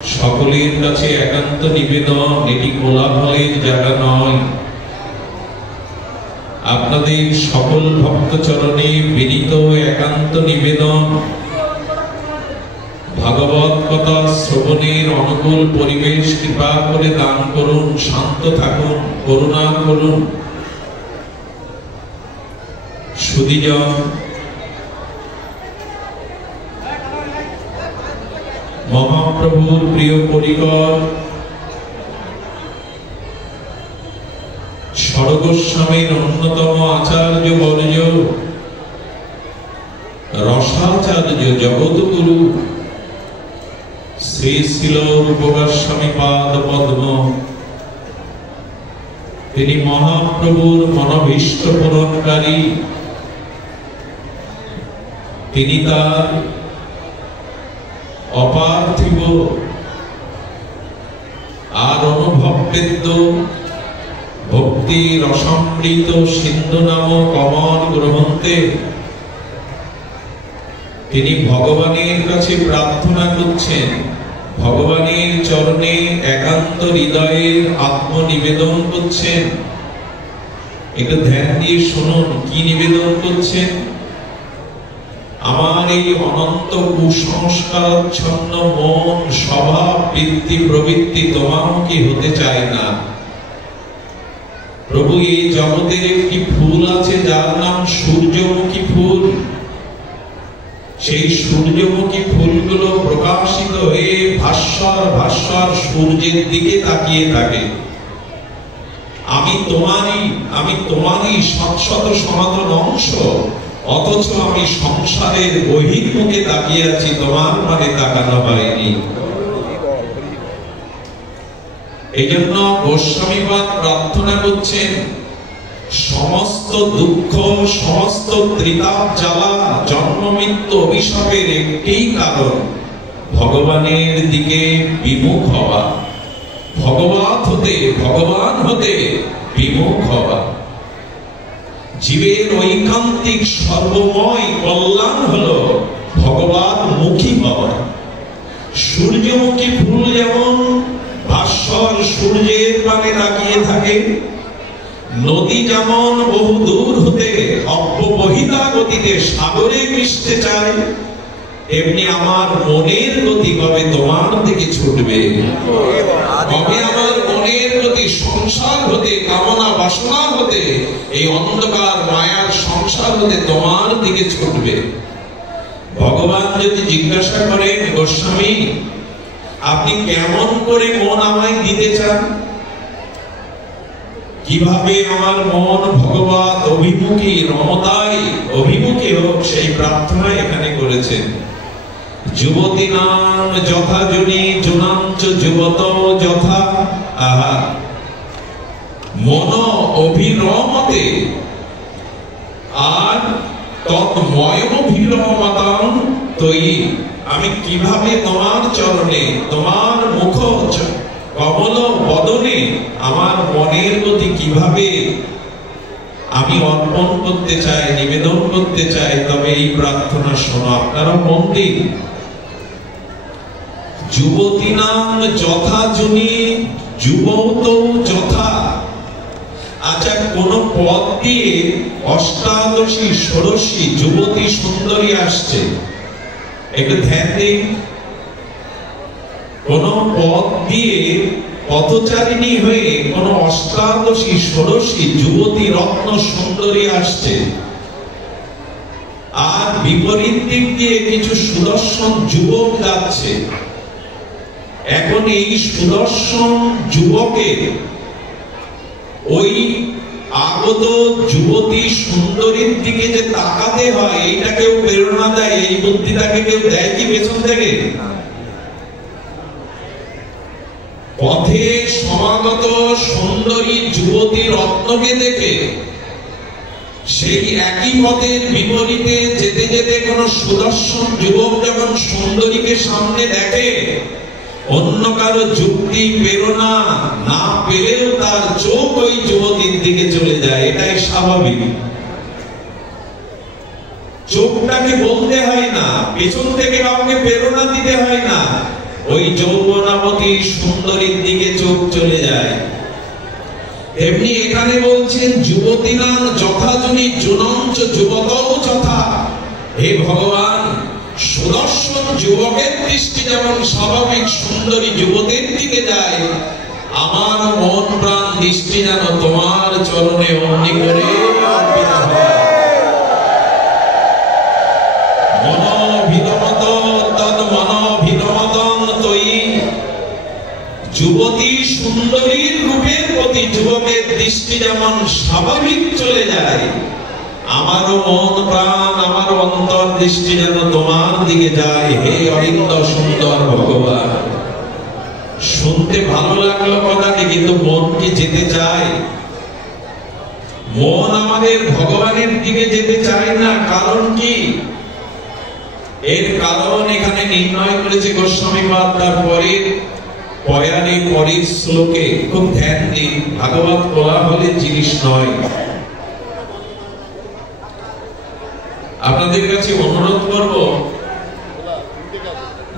সকলের কাছে একান্ত নিবেদন, এটি কোলাহলের জায়গা নয়। আপনাদের সকল ভক্ত চরণে বিনীত একান্ত নিবেদন, ভাগবত কথা শ্রবণের অনুকূল পরিবেশ কৃপা করে দান করুন, শান্ত থাকুন, করুণা করুন। সুধীজন, মহাপ্রভুর প্রিয় পরিকর ষড়গোস্বামীর অন্যতম আচার্য বর্য, রসাচার্য জগৎগুরু শ্রী শিল রূপ গোস্বামী পাদ পদ্ম, তিনি মহাপ্রভুর মনোভীষ্ট পূরণকারী। তিনি তার অপার্থিব আর অনুভববেদ্য ভক্তি রসামৃত সিন্ধু নামক অমর গ্রন্থে তিনি ভগবানের কাছে প্রার্থনা করছেন, ভগবানের চরণে একান্ত হৃদয়ের আত্মনিবেদন করছেন। একটু ধ্যান দিয়ে শুনুন কি নিবেদন করছেন। আমার এই অনন্ত কুসংস্কারচ্ছন্ন মন, স্বভাব, বৃত্তি, প্রবৃত্তি তোমামুখী হতে চায় না। প্রভু, এই জগতের একটি ফুল আছে যার নাম সূর্যমুখী ফুল। সেই সূর্যমুখী ফুলগুলো প্রকাশিত হয়ে ভাস্বর ভাস্বর সূর্যের দিকে তাকিয়ে থাকে। আমি তোমারই শত সনাতন অংশ, অথচ আমি সংসারের বহির্মুখে তাকিয়ে আছি, তোমার মানে তাকানো হয়নি। এই জন্য গোস্বামীপাদ প্রার্থনা করছেন, সমস্ত দুঃখ, সমস্ত ত্রিতাপ জ্বালা, জন্ম মৃত্যু অভিশাপের একটি কারণ ভগবানের দিকে বিমুখ হওয়া, ভগবান হতে বিমুখ হওয়া। জীবের ঐকান্তিক সর্বময় কল্যাণ হলো ভগবান মুখী হওয়া। সূর্যমুখী ফুল যেমন ভাস্বর সূর্যের পানে তাকিয়ে থাকে, নদী যেমন বহু দূর হতে অব্যবহিতা গতিতে সাগরে মিশতে চায়, এমনি আমার মনের গতি কবে তোমার দিকে ছুটবে, কবে আমার মনের গতি সংসার হতে, কামনা বাসনা হতে, এই অন্ধকার মায়ার সংসার হতে তোমার দিকে ছুটবে। ভগবান যদি জিজ্ঞাসা করেন, গোস্বামী আপনি কেমন করে মন আমায় দিতে চান, কিভাবে আমার মন ভগবত অভিমুখী, রমতায় অভিমুখী হোক, সেই প্রার্থনা এখানে করেছেন। যুবতী নাম যথা জনি জুনাঞ্চ যুবত যথা আহা মন অভিরমতে আর তন্ময়মভিরমতাং তয়ি। আমি কিভাবে তোমার চরণে, তোমার মুখ কমল বদনে আমার মনের গতি কিভাবে আমি অর্পণ করতে চাই, নিবেদন করতে চাই, তবে এই প্রার্থনা শোনো, আপনারা মন দিন। যুবতী নাম যথা জনি যুবত যথা। আচ্ছা, কোন পদ দিয়ে অষ্টাদশী ষোড়শী যুবতী সুন্দরী আসছে, একটু ধ্যান দিন। কোন পদ দিয়ে পথচারিণী হয়ে কোন অষ্টাদশী ষোড়শী যুবতী রত্ন সুন্দরী আসছে, আর বিপরীত দিক দিয়ে কিছু সুদর্শন যুবক যাচ্ছে। এখন এই সুদর্শন যুবকের ওই আগত যুবতী সুন্দরীর দিকে যে তাকাতে হয়, এইটা কেউ প্রেরণা দেয়, এই বুদ্ধিটাকে কেউ দেয় কি পেছন থেকে? পথে সমাগত সুন্দরী যুবতী রত্নকে দেখে সেই একই পথের বিপরীতে যেতে যেতে কোন সুদর্শন যুবক যখন সুন্দরীকে সামনে দেখে, অন্য কারো যুক্তি প্রেরণা না পেলেও তার চোখ ওই যুবতীর দিকে চলে যায়, এটাই স্বাভাবিক। চোখটাকে বলতে হয় না, পেছন থেকে কাউকে প্রেরণা দিতে হয় না, ওই যৌবনাবতী সুন্দরীর দিকে চোখ চলে যায়। এমনি এখানে বলছেন যুবতীনাং যথাজনি যুনঞ্চ যুবতৌ যথা। হে ভগবান, সুদর্শন যুবকের দৃষ্টি যেমন স্বাভাবিক সুন্দরী যুবতীর দিকে যায়, আমার মন প্রাণ দৃষ্টি যেন তোমার চরণে অমনি করে অর্পিত হয়। মনোভিরমত তদ মনোভিরমতং তয়ি। যুবতী সুন্দরীর রূপের প্রতি যুবকের দৃষ্টি যেমন স্বাভাবিক চলে যায়, আমারও মন প্রাণ আমার অন্তর দৃষ্টি যেন তোমার দিকে যায়। হে অরিন্দ সুন্দর ভগবান। শুনতে ভালো লাগলো কথাটি, কিন্তু মন কি যেতে চায়? মন আমাদের ভগবানের দিকে যেতে চায় না। কারণ কি? এর কারণ এখানে নির্ণয় করেছে গোস্বামীপাদ তার পরের শ্লোকে। খুব ধ্যান দিন, ভাগবত কোলাহলের জিনিস নয়। আপনাদের কাছে অনুরোধ করব,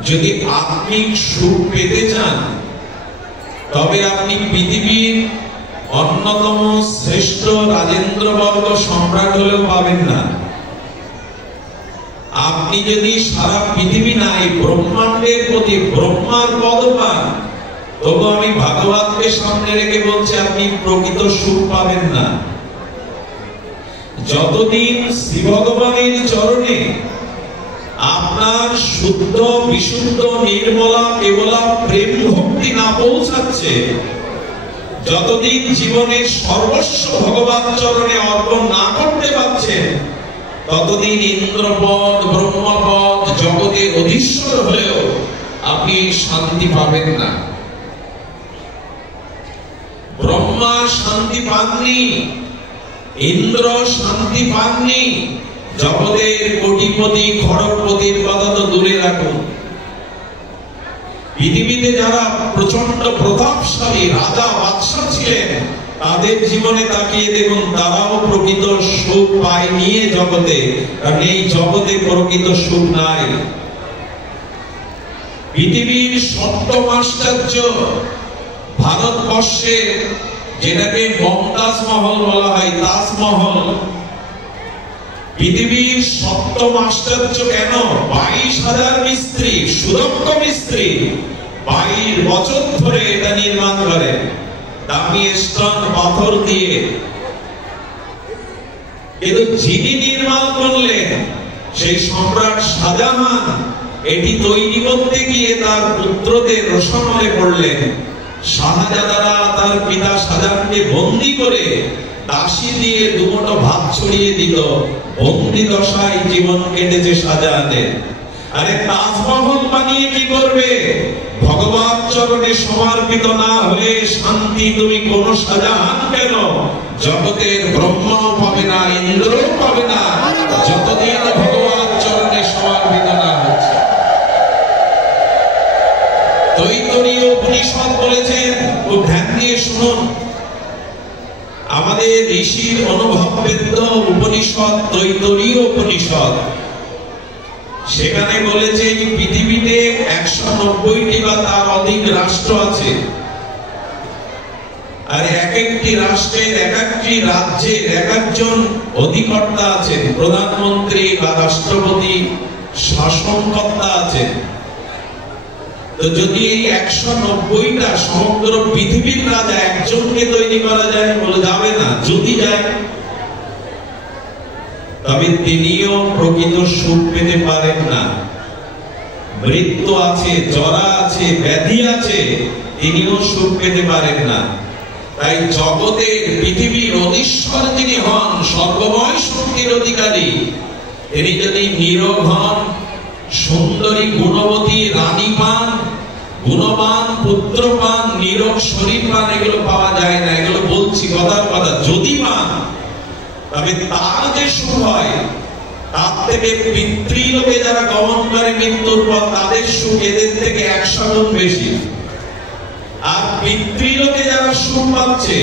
যদি আত্মিক সুখ পেতে চান তবে আপনি পৃথিবীর অন্যতম শ্রেষ্ঠ রাজেন্দ্রবর্গ সম্রাট হলেও পাবেন না। আপনি যদি সারা পৃথিবী নাই ব্রহ্মাণ্ডের প্রতি ব্রহ্মার পদ পান, তবু আমি ভাগবতকে সামনে রেখে বলছি আপনি প্রকৃত সুখ পাবেন না। যতদিন শ্রী ভগবানের চরণে আপনার শুদ্ধ বিশুদ্ধ নির্মলা কেবলা প্রেম ভক্তি না পৌঁছাচ্ছে, যতদিন জীবনের সর্বস্ব ভগবান চরণে অর্পণ না করতে পারছেন, ততদিন ইন্দ্রপদ ব্রহ্মপদ জগতের অধীশ্বর হলেও আপনি শান্তি পাবেন না। ব্রহ্মা শান্তি পাননি, ইন্দ্র শান্তি পাননি, জগতের কোটিপতি খড়গপতির কথা তো দূরে রাখুন। পৃথিবীতে যারা প্রচন্ড প্রতাপশালী রাজা বাদশা ছিলেন, তাদের জীবনে তাকিয়ে দেখুন, তারাও প্রকৃত সুখ পায়নি জগতে। কারণ এই জগতে প্রকৃত সুখ নাই। পৃথিবীর সপ্তম আশ্চর্য ভারতবর্ষে, যেটাকে মমতাজ মহল বলা হয়, তাজমহল, পৃথিবীর সপ্তম আশ্চর্য কেন? 22,000 মিস্ত্রি, সুদক্ষ মিস্ত্রি 22 বছর ধরে এটা নির্মাণ করে, দামি স্টোন পাথর দিয়ে। কিন্তু যিনি নির্মাণ করলেন সেই সম্রাট শাহজাহান, এটি তৈরি করতে গিয়ে তার পুত্রদের রোষানলে পড়লেন। শাহজাদারা তার পিতা শাহজাহানকে বন্দী করে দাসী দিয়ে দুমুঠো ভাত ছড়িয়ে দিল। বন্দী দশায় জীবন কেটেছে শাহজাহানের। আরে তাজমহল বানিয়ে কি করবে? ভগবান চরণে সমর্পিত না হলে শান্তি তুমি কোন শাহজাহান কেন, জগতের ব্রহ্মাও পাবে না, ইন্দ্রও পাবে না, যতদিন ভগবান চরণে সমর্পিত না হচ্ছে। তৈতরীয় উপনিষদ বলেছেন, খুব ধ্যান দিয়ে শুনুন, আমাদের ঋষির অনুভববেদ্য উপনিষদ তৈতরীয় উপনিষদ। সেখানে বলেছে পৃথিবীতে 190টি বা তার অধিক রাষ্ট্র আছে। আর এক একটি রাষ্ট্রের এক একটি রাজ্যের এক একজন অধিকর্তা আছেন, প্রধানমন্ত্রী বা রাষ্ট্রপতি শাসনকর্তা আছেন। তো যদি এই 190টা সমগ্র পৃথিবীর রাজা একজনকে তৈরি করা যায়, বলে যাবে না। যদি যায় তবে তিনিও প্রকৃত সুখ পেতে পারেন না। মৃত্যু আছে, জরা আছে, ব্যাধি আছে, তিনিও সুখ পেতে পারেন না। তাই জগতের পৃথিবীর অধীশ্বর যিনি হন, সর্বময় শক্তির অধিকারী, তিনি যদি নীরব হন, সুন্দরী গুণবতী রানী পান, গুণবান পুত্র পান, নীরব শরীর পান, এগুলো পাওয়া যায় না। এগুলো বলছি কথার কথা। যদি পান তবে তার যে সুখ হয়, তার থেকে পিতৃলোকে যারা গমন করে মৃত্যুর পর, তাদের সুখ এদের থেকে 100 গুণ বেশি। আর পিতৃলোকে যারা সুখ পাচ্ছে,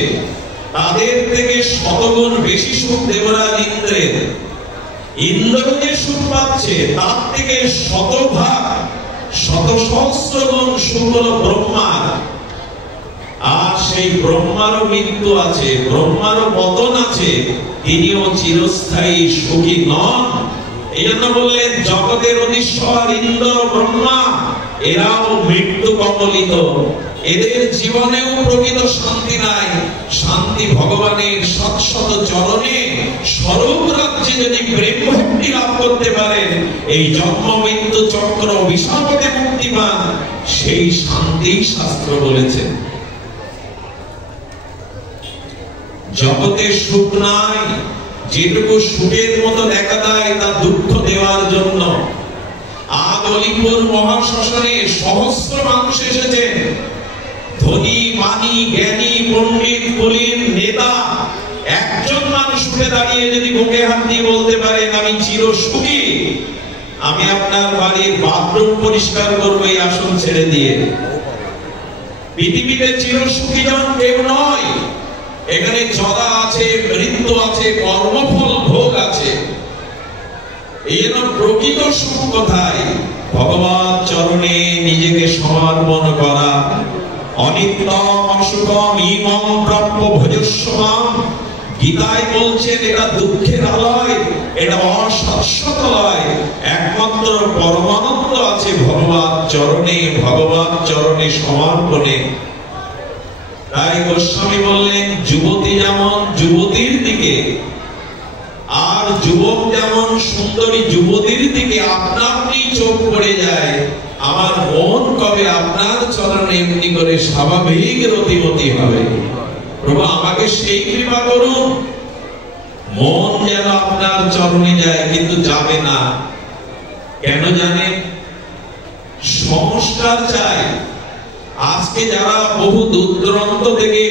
তাদের থেকে 100 গুণ বেশি সুখ দেবরাজ ইন্দ্রের। ইন্দ্র যে সুখ পাচ্ছে, তার থেকে 100 ভাগ শত সহস্র গুণ সুখ হলো ব্রহ্মার। আর সেই ব্রহ্মারও মৃত্যু আছে, ব্রহ্মারও পতন আছে, তিনিও চিরস্থায়ী সুখী নন। এই জন্য বললেন জগতের অধীশ্বর ইন্দ্র ব্রহ্মা এরাও মৃত্যু কবলিত, এদের জীবনেও প্রকৃত শান্তি নাই। শান্তি ভগবানের সৎসৎ চরণে স্বরূপ রাজ্যে যদি প্রেম ভক্তি লাভ করতে পারেন, এই জন্ম মৃত্যু চক্র অভিশাপে মুক্তি পান, সেই শান্তি শাস্ত্র বলেছেন। জগতে সুখ নাই, যেটুকু সুখের মতো দেখা দেয় তা দুঃখ দেওয়ার জন্য। আজ অলিপুর মহাশ্মশানে সহস্র মানুষ এসেছেন, ধনী মানি জ্ঞানী পণ্ডিত কুলীন নেতা। একজন মানুষ উঠে দাঁড়িয়ে যদি বুকে হাত দিয়ে বলতে পারেন আমি চির সুখী, আমি আপনার বাড়ির বাথরুম পরিষ্কার করবো এই আসন ছেড়ে দিয়ে। পৃথিবীতে চির সুখী জন কেউ নয়। এখানে জরা আছে, মৃত্যু আছে, কর্মফল ভোগ আছে। এই জন্য প্রকৃত সুখ কোথায়? ভগবান চরণে নিজেকে সমর্পণ করা। অনিত্যম অসুখম ইমং প্রাপ্য ভজস্বমাম। গীতায় বলছেন এটা দুঃখের আলয়, এটা অশাশ্বত লয়। একমাত্র পরমানন্দ আছে ভগবান চরণে, ভগবান চরণে সমর্পণে। তাই গোস্বামী বললেন যুবতী যেমন যুবতীর দিকে, আর যুবক যেমন সুন্দরী যুবতীর দিকে আপনা আপনি চোখ পড়ে যায়, আমার মন কবে আপনার চরণে এমনি করে স্বাভাবিক রতিমতি হবে। প্রভু আমাকে সেই কৃপা করুন, মন যেন আপনার চরণে যায়, কিন্তু যাবে না। কেন জানেন? সংস্কার চাই। আজকে যারা বহু দূর দূরান্ত থেকে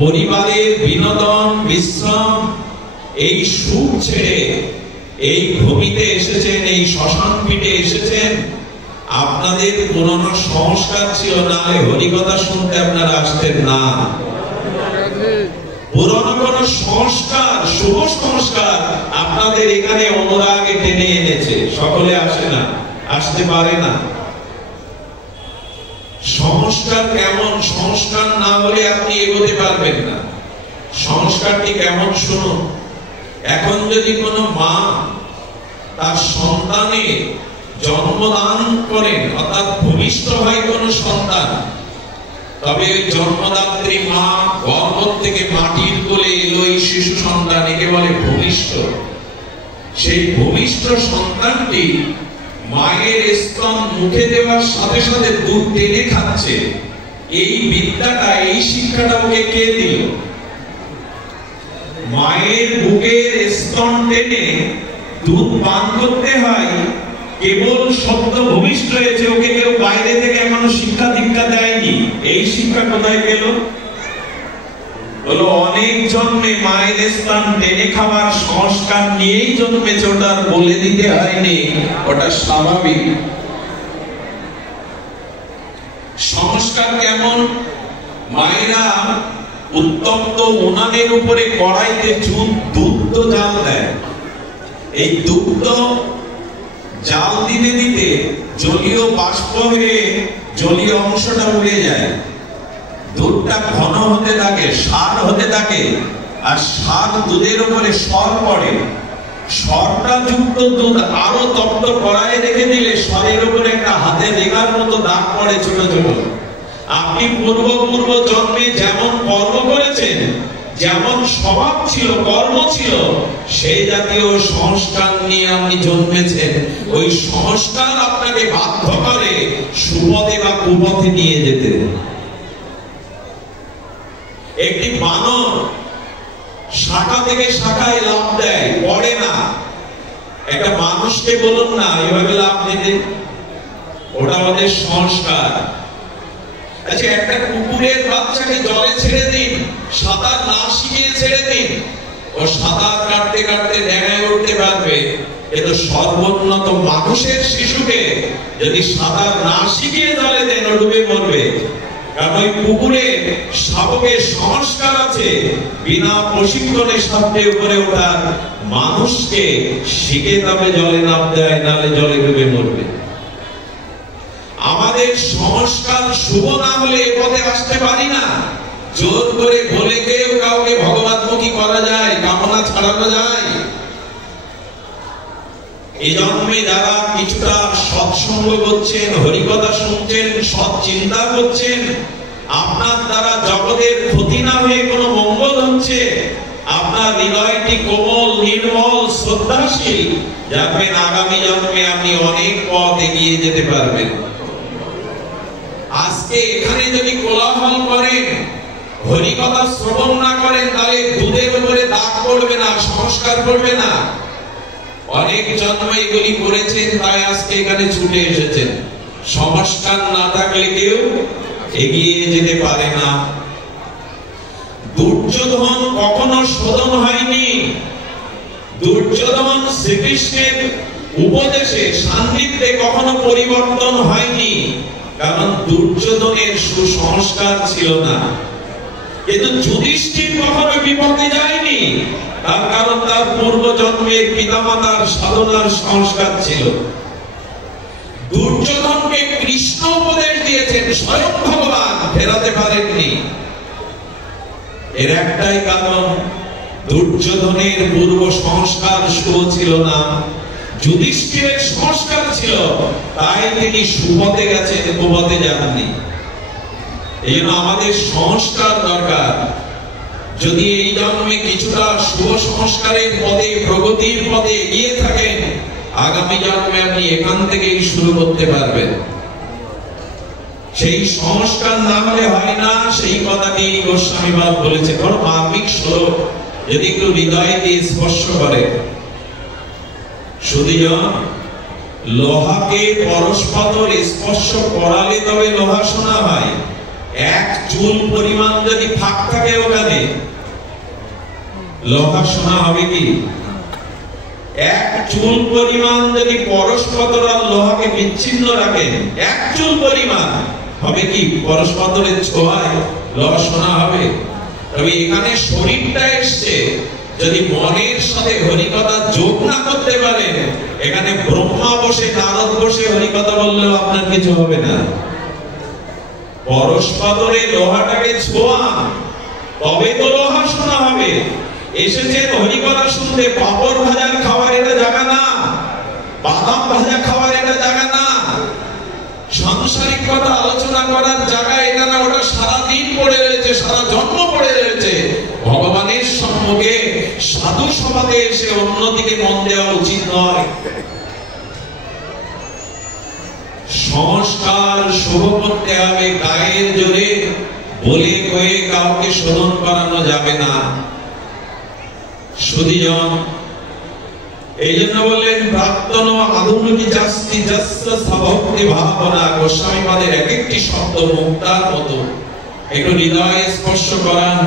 পরিবারের বিনোদন বিশ্রাম এই সুখ ছেড়ে এই ভূমিতে এসেছেন, এই শ্মশান পিঠে এসেছেন, আপনাদের পুরনো সংস্কার ছিল না, হরিকথা শুনতে আপনারা আসতেন না। পুরনো কোন সংস্কার, শুভ সংস্কার আপনাদের এখানে অনুরাগে টেনে এনেছে। সকলে আসে না, আসতে পারে না। সংস্কার কেমন? সংস্কার না হলে আপনি এগোতে পারবেন না। সংস্কারটি কেমন শুনুন। এখন যদি কোনো মা তার সন্তানে জন্মদান করেন, অর্থাৎ ভূমিষ্ঠ হয় কোনো সন্তান, তবে ওই জন্মদাত্রী মা গর্ভ থেকে মাটির কোলে এলো এই শিশু সন্তান, একে বলে ভূমিষ্ঠ। সেই ভূমিষ্ঠ সন্তানটি মায়ের স্তন মুখে দেওয়ার সাথে সাথে দুধ টেনে খাচ্ছে। এই বিদ্যাটা, এই শিক্ষাটা ওকে কে দিল? মায়ের বুকের স্তন টেনে দুধ পান করতে হয় কেবল সদ্য ভূমিষ্ঠ হয়েছে, ওকে কেউ বাইরে থেকে এখনো শিক্ষা দীক্ষা দেয়নি। এই শিক্ষা কোথায় পেল? বলো অনেক জন্মে মায়ের স্তন টেনে খাবার সংস্কার নিয়েই জন্মেছে, ওটা বলে দিতে হয়নি, ওটা স্বাভাবিক। সংস্কার কেমন? মায়েরা উত্তপ্ত উনানের উপরে কড়াইতে দুধ জাল দেয়। এই দুধ জাল দিতে দিতে জলীয় বাষ্প হয়ে জলীয় অংশটা উড়ে যায়, দুধটা ঘন হতে থাকে, সার হতে থাকে, আর সার দুধের উপরে সর পড়ে। সরটা যুক্ত দুধ আরো তপ্ত কড়াইয়ে রেখে দিলে সরের উপরে একটা হাতে রেখার মতো দাগ পড়ে ছোট ছোট। আপনি পূর্ব জন্মে যেমন কর্ম করেছেন, যেমন স্বভাব ছিল, কর্ম ছিল, সেই জাতীয় সংস্কার নিয়ে আপনি জন্মেছেন। ওই সংস্কার আপনাকে বাধ্য করে সুপথে বা কুপথে নিয়ে যেতে। একটি বানর শাখা থেকে শাখায় লাফ দেয়, পড়ে না। একটা মানুষকে বলুন না এভাবে লাফ দিতে, ওটা আমাদের সংস্কার। আচ্ছা, একটা কুকুরের বাচ্চাকে জলে ছেড়ে দিন, সাঁতার না শিখিয়ে ছেড়ে দিন, ও সাঁতার কাটতে কাটতে ড্যাঙায় উঠতে পারবে। কিন্তু সর্বোন্নত মানুষের শিশুকে যদি সাঁতার না শিখিয়ে জলে দেন, ও ডুবে মরবে। কারণ ওই পুকুরের শাবকের সংস্কার আছে, বিনা প্রশিক্ষণে সাঁতরে উপরে ওঠার। মানুষকে শিখে তবে জলে নামতে হয়, নাহলে জলে ডুবে মরবে। আমাদের সংস্কার শুভ না হলে এ পথে আসতে পারি না। জোর করে বলে কেউ কাউকে ভগবতমুখী করা যায়, কামনা ছাড়ানো যায়? এই জন্মে যারা কিছুটা সৎসঙ্গ করছেন, হরিকথা শুনছেন, সৎ চিন্তা করছেন, আপনার দ্বারা জগতের ক্ষতি না হয়ে কোনো মঙ্গল হচ্ছে, আপনার হৃদয়টি কোমল, নির্মল, শ্রদ্ধাশীল, যাবেন আগামী জন্মে আপনি অনেক পথ এগিয়ে যেতে পারবেন। আজকে এখানে যদি কোলাহল করেন, হরিকথা শ্রবণ না করেন, তাহলে দুধের উপরে দাগ পড়বে না, সংস্কার পড়বে না। অনেক জন্ম এগুলি করেছেন, তাই আজকে এখানে ছুটে এসেছেন। সংস্কার না থাকলে কেউ এগিয়ে যেতে পারে না। দুর্যোধন কখনো শোধন হয়নি। দুর্যোধন শ্রীকৃষ্ণের উপদেশে, সান্নিধ্যে কখনো পরিবর্তন হয়নি, কারণ দুর্যোধনের সুসংস্কার ছিল না। কিন্তু যুধিষ্ঠির কখনো বিপদে যায়নি, তার কারণ তার পূর্ব জন্মের পিতামাতার সাধনার সংস্কার ছিল। দুর্যোধনকে কৃষ্ণ উপদেশ দিয়েছেন, স্বয়ং ভগবান ফেরাতে পারেননি। এর একটাই কারণ, দুর্যোধনের পূর্ব সংস্কার শুভ ছিল না, যুধিষ্ঠিরের সংস্কার ছিল, তাই তিনি সুপথে গেছেন, কুপথে যাননি। এই জন্য আমাদের সংস্কার দরকার। যদি এই জন্মে কিছুটা শুভ সংস্কারের পথে, প্রগতির পথে এগিয়ে থাকেন, আগামী জন্মে আপনি এখান থেকেই শুরু করতে পারবেন। সেই সংস্কার না হলে হয় না, সেই কথাটি গোস্বামী বাদ বলেছে। বড় মার্মিক শ্লোক, যদি একটু হৃদয় দিয়ে স্পর্শ করে। শুধুজন লোহাকে পরস্পর স্পর্শ করালে তবে লোহা সোনা হয়। এক চুল পরিমাণ যদি ফাঁক থাকে ওখানে, লোহা সোনা হবে কি? এক চুল পরিমাণ যদি পরস্পর আর লোহাকে বিচ্ছিন্ন রাখেন, এক চুল পরিমাণ হবে কি পরস্পরের ছোঁয়ায় লোহা সোনা হবে? তবে এখানে শরীরটা এসছে, যদি মনের সাথে হরিকথা যোগ না করতে পারেন, এখানে ব্রহ্মা বসে, নারদ বসে হরিকথা বললেও আপনার কিছু হবে না। পরস্পরে লোহাটাকে ছোঁয়া, তবে তো লোহা সোনা হবে। এসেছেন হরিকথা শুনতে, পাপড় ভাজা খাওয়ার এটা জায়গা না, বাদাম ভাজা খাওয়ার এটা জায়গা না, সাংসারিক কথা আলোচনা করার জায়গা এটা না। ওটা সারাদিন পড়ে রয়েছে, সারা জন্ম পড়ে রয়েছে। ভগবানের সম্মুখে সাধু সমাজে এসে অন্যদিকে মন দেওয়া উচিত নয়। সংস্কার শুভ করতে হবে, গায়ের জোরে বলে কয়ে কাউকে শোধন করানো যাবে না। সুধীজন এই জন্য বললেন, প্রাক্তন আধুনিক জাস্তি যস্য ভক্তি ভাবনা। গোস্বামী পাদের এক একটি শব্দ মুক্তার মতো, একটু হৃদয়ে স্পর্শ করান।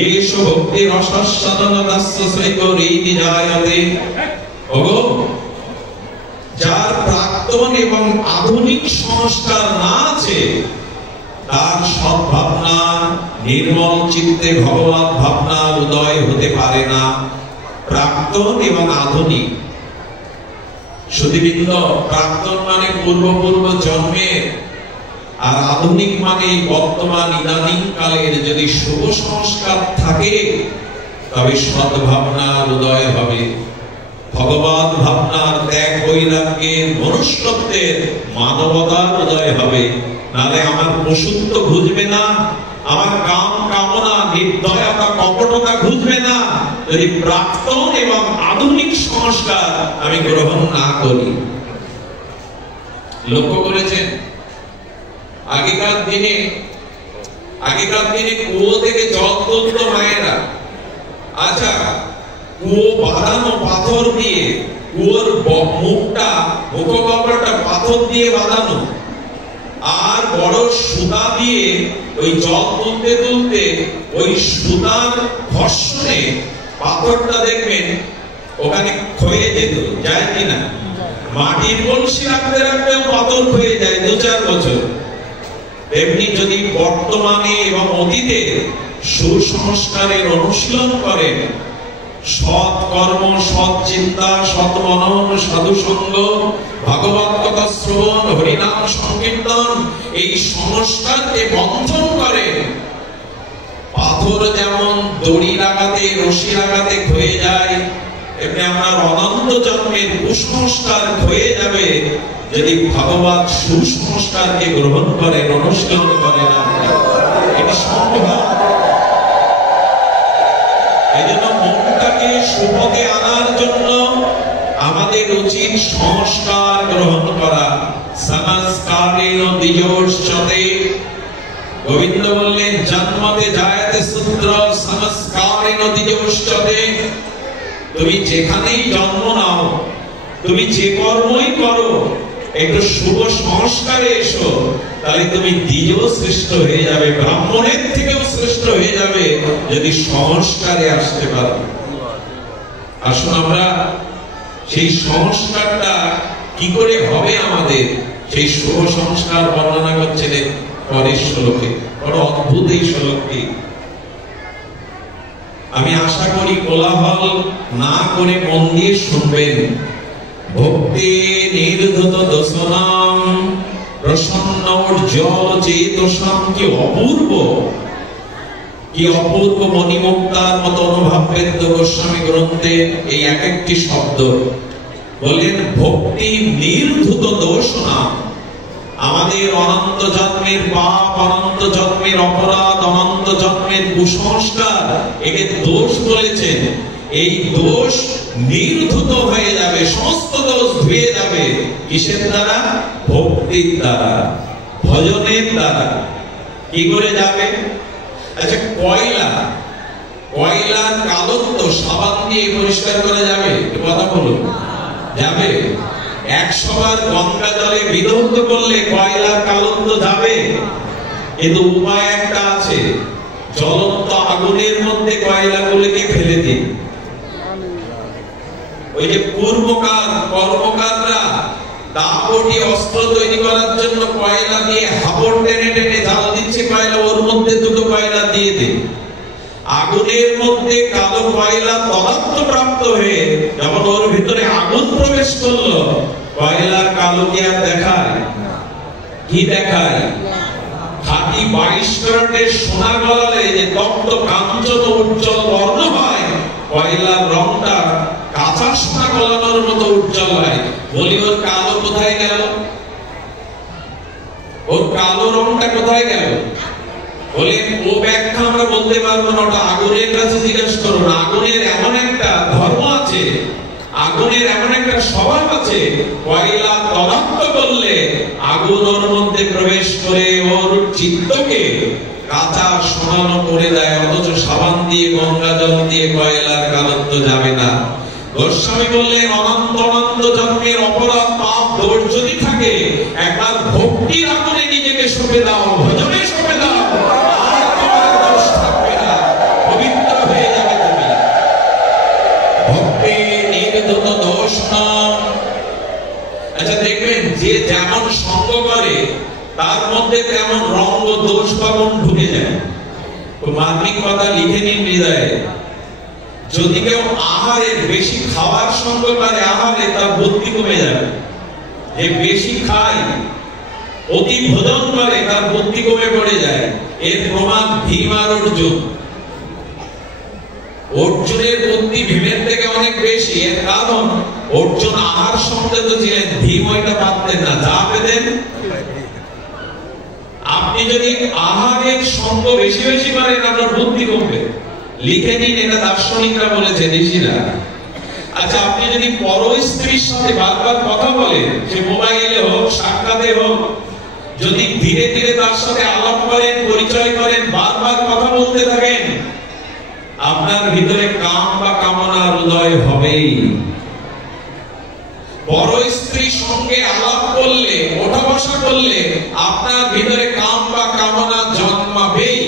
এষ ভক্তি রসাস্বাদন দাস্য সৈক রীতি জায়তে। ওগো, যার প্রাক্তন এবং আধুনিক সংস্কার না আছে, তার সদ্ভাবনা, নির্মল চিত্তে ভগবত ভাবনার উদয় হতে পারে না। প্রাক্তন এবং আধুনিক, সুধীবৃন্দ, প্রাক্তন মানে পূর্ব জন্মের, আর আধুনিক মানে বর্তমান ইদানিং কালের। যদি শুভ সংস্কার থাকে, তবে সদ্ভাবনার উদয় হবে, ভগবত ভাবনার, ত্যাগ বৈরাগ্যের, মনুষ্যত্বের, মানবতার উদয় হবে। নালে আমার পশুত্ব ঘুচবে না, আমার কাম কামনা, নির্দয়তা, কপটতা ঘুচবে না, যদি প্রাক্তন এবং আধুনিক সংস্কার আমি গ্রহণ না করি। লক্ষ্য করেছেন, আগেকার দিনে কুয়ো থেকে জল তুলত মায়েরা। আচ্ছা, কুয়ো বাঁধানো পাথর দিয়ে, কুয়োর মুখটা, মুখকপালটা পাথর দিয়ে বাঁধানো, আর বড় সুতা দিয়ে ওই জল তুলতে তুলতে ওই সুতার ঘর্ষণে পাথরটা দেখবেন ওখানে ক্ষয়ে যেত, যায় কিনা? মাটির কলসি রাখতে রাখতে পাথর ক্ষয়ে যায় 2-4 বছর। তেমনি যদি বর্তমানে এবং অতীতে সুসংস্কারের অনুশীলন করেন, সৎ কর্ম, সৎ চিন্তা, সৎ মনন, সাধু সঙ্গ, ভাগবত কথা শ্রবণ, হরিনাম সংকীর্তন এই সংস্কারকে বন্ধন করে। পাথর যেমন দড়ি লাগাতে, রশি লাগাতে ক্ষয়ে যায়, এমনি আমার অনন্ত জন্মের কুসংস্কার ক্ষয়ে যাবে যদি ভাগবত সুসংস্কারকে গ্রহণ করে, অনুশীলন করে না। এটি সম্ভব। এজন্য মনটাকে সুপথে আনার জন্য আমাদের উচিত সংস্কার গ্রহণ করা। সংস্কারেণ দ্বিজোচ্যতে, গোবিন্দ বললেন জন্মতে জায়তে শূদ্র সংস্কারেণ দ্বিজোচ্যতে। তুমি যেখানেই জন্ম নাও, তুমি যে কর্মই করো, একটু শুভ সংস্কারে এসো, তাহলে তুমি দ্বিজ শ্রেষ্ঠ হয়ে যাবে, ব্রাহ্মণের থেকেও শ্রেষ্ঠ হয়ে যাবে যদি সংস্কারে আসতে পারো। আসুন আমরা সেই সংস্কারটা কি করে হবে আমাদের, সেই শুভ সংস্কার বর্ণনা করছিলেন পরের শ্লোকে। বড় অদ্ভুত এই শ্লোকটি। আমি আশা করি কোলাহল না করে মন দিয়ে শুনবেন। ভক্তি নির্ধত দশনাম প্রসন্ন উজ্জ্বল চেতসাম। কি অপূর্ব, কি অপূর্ব মণিমুক্তার মতো অনুভব বেদ গোস্বামী গ্রন্থে এই এক একটি শব্দ। বলেন ভক্তি নির্ধত দোষনাম। আমাদের অনন্ত জন্মের পাপ, অনন্ত জন্মের অপরাধ, অনন্ত জন্মের কুসংস্কার, একে দোষ বলেছেন। এই দোষ নির্ধুত হয়ে যাবে, সমস্ত দোষ ধুয়ে যাবে। কিসের দ্বারা? ভক্তির দ্বারা, ভজনের দ্বারা। কি করে যাবে? আচ্ছা, কয়লার কালত্ব সাবান দিয়ে পরিষ্কার করা যাবে? কথা বলুন, যাবে? 100 বার গঙ্গা জলে বিধৌত করলে কয়লার কালত্ব যাবে? কিন্তু উপায় একটা আছে, জ্বলন্ত আগুনের মধ্যে কয়লাগুলোকে ফেলে দিন। ওই যে পূর্বকাল কর্মকাররা দাপটি অস্ত্র তৈরি করার জন্য কয়লা দিয়ে হাবড় টেনে টেনে জাল দিচ্ছে কয়লা, ওর মধ্যে দুটো কয়লা দিয়ে দিন। আগুনের মধ্যে কালো কয়লা তদাত্ম প্রাপ্ত হয়ে যখন ওর ভিতরে আগুন প্রবেশ করলো, কয়লার কালো কি আর দেখায়? কি দেখায়? খাঁটি 22 ক্যারেটের সোনা গলালে যে তপ্ত কাঞ্চন উজ্জ্বল বর্ণ হয়, কয়লার রংটা কাঁচা সোনা গলানোর মতো উজ্জ্বল হয়। বলি ওর কালো কোথায় গেল? ওর কালো রংটা কোথায় গেল? বলে ও ব্যাখ্যা আমরা বলতে পারবো না, ওটা আগুনের কাছে জিজ্ঞেস করুন। আগুনের এমন একটা ধর্ম আছে, আগুনের এমন একটা স্বভাব আছে, কয়লা তদাত্ম করলে আগুন ওর মধ্যে প্রবেশ করে ওর চিত্তকে কাঁচা সোনানো করে দেয়। অথচ সাবান দিয়ে, গঙ্গা জল দিয়ে কয়লার কালত্ব যাবে না। গোস্বামী বললেন অনন্ত অনন্ত জন্মের অপরাধ পাপ দোষ যদি থাকে, একবার ভক্তির আগুনে নিজেকে সঁপে দাও, ভজনে সঁপে দাও, আর তোমার দোষ থাকবে না, পবিত্র হয়ে যাবে তুমি। ভক্তি নির্ধত দোষ নাম। আচ্ছা দেখবেন, যে যেমন সঙ্গ করে তার মধ্যে তেমন রঙ দোষ পাবন ঢুকে যায়। মার্মিক কথা লিখে নিন হৃদয়ে। যদি কেউ আহারের বেশি খাওয়ার সঙ্গ করে, আহারে তার বুদ্ধি কমে যাবে। যে বেশি খায়, অতি ভোজন করে, তার বুদ্ধি কমে পড়ে যায়। এর প্রমাণ ভীম আর অর্জুন। অর্জুনের বুদ্ধি ভীমের থেকে অনেক বেশি। এর কারণ অর্জুন আহার সংযত ছিলেন, ভীম ওইটা পারতেন না, যা পেতেন। আপনি যদি আহারের সঙ্গ বেশি বেশি করেন, আপনার বুদ্ধি কমবে। লিখে নিন, এটা দার্শনিকরা বলেছে, ঋষিরা। আচ্ছা, আপনি যদি পর স্ত্রীর সাথে বারবার কথা বলেন, সে মোবাইলে হোক, সাক্ষাতে হোক, যদি ধীরে ধীরে তার সাথে আলাপ করেন, পরিচয় করেন, বারবার কথা বলতে থাকেন, আপনার ভিতরে কাম বা কামনার উদয় হবেই। পর স্ত্রীর সঙ্গে আলাপ করলে, ওঠা বসা করলে আপনার ভিতরে কাম বা কামনা জন্মাবেই।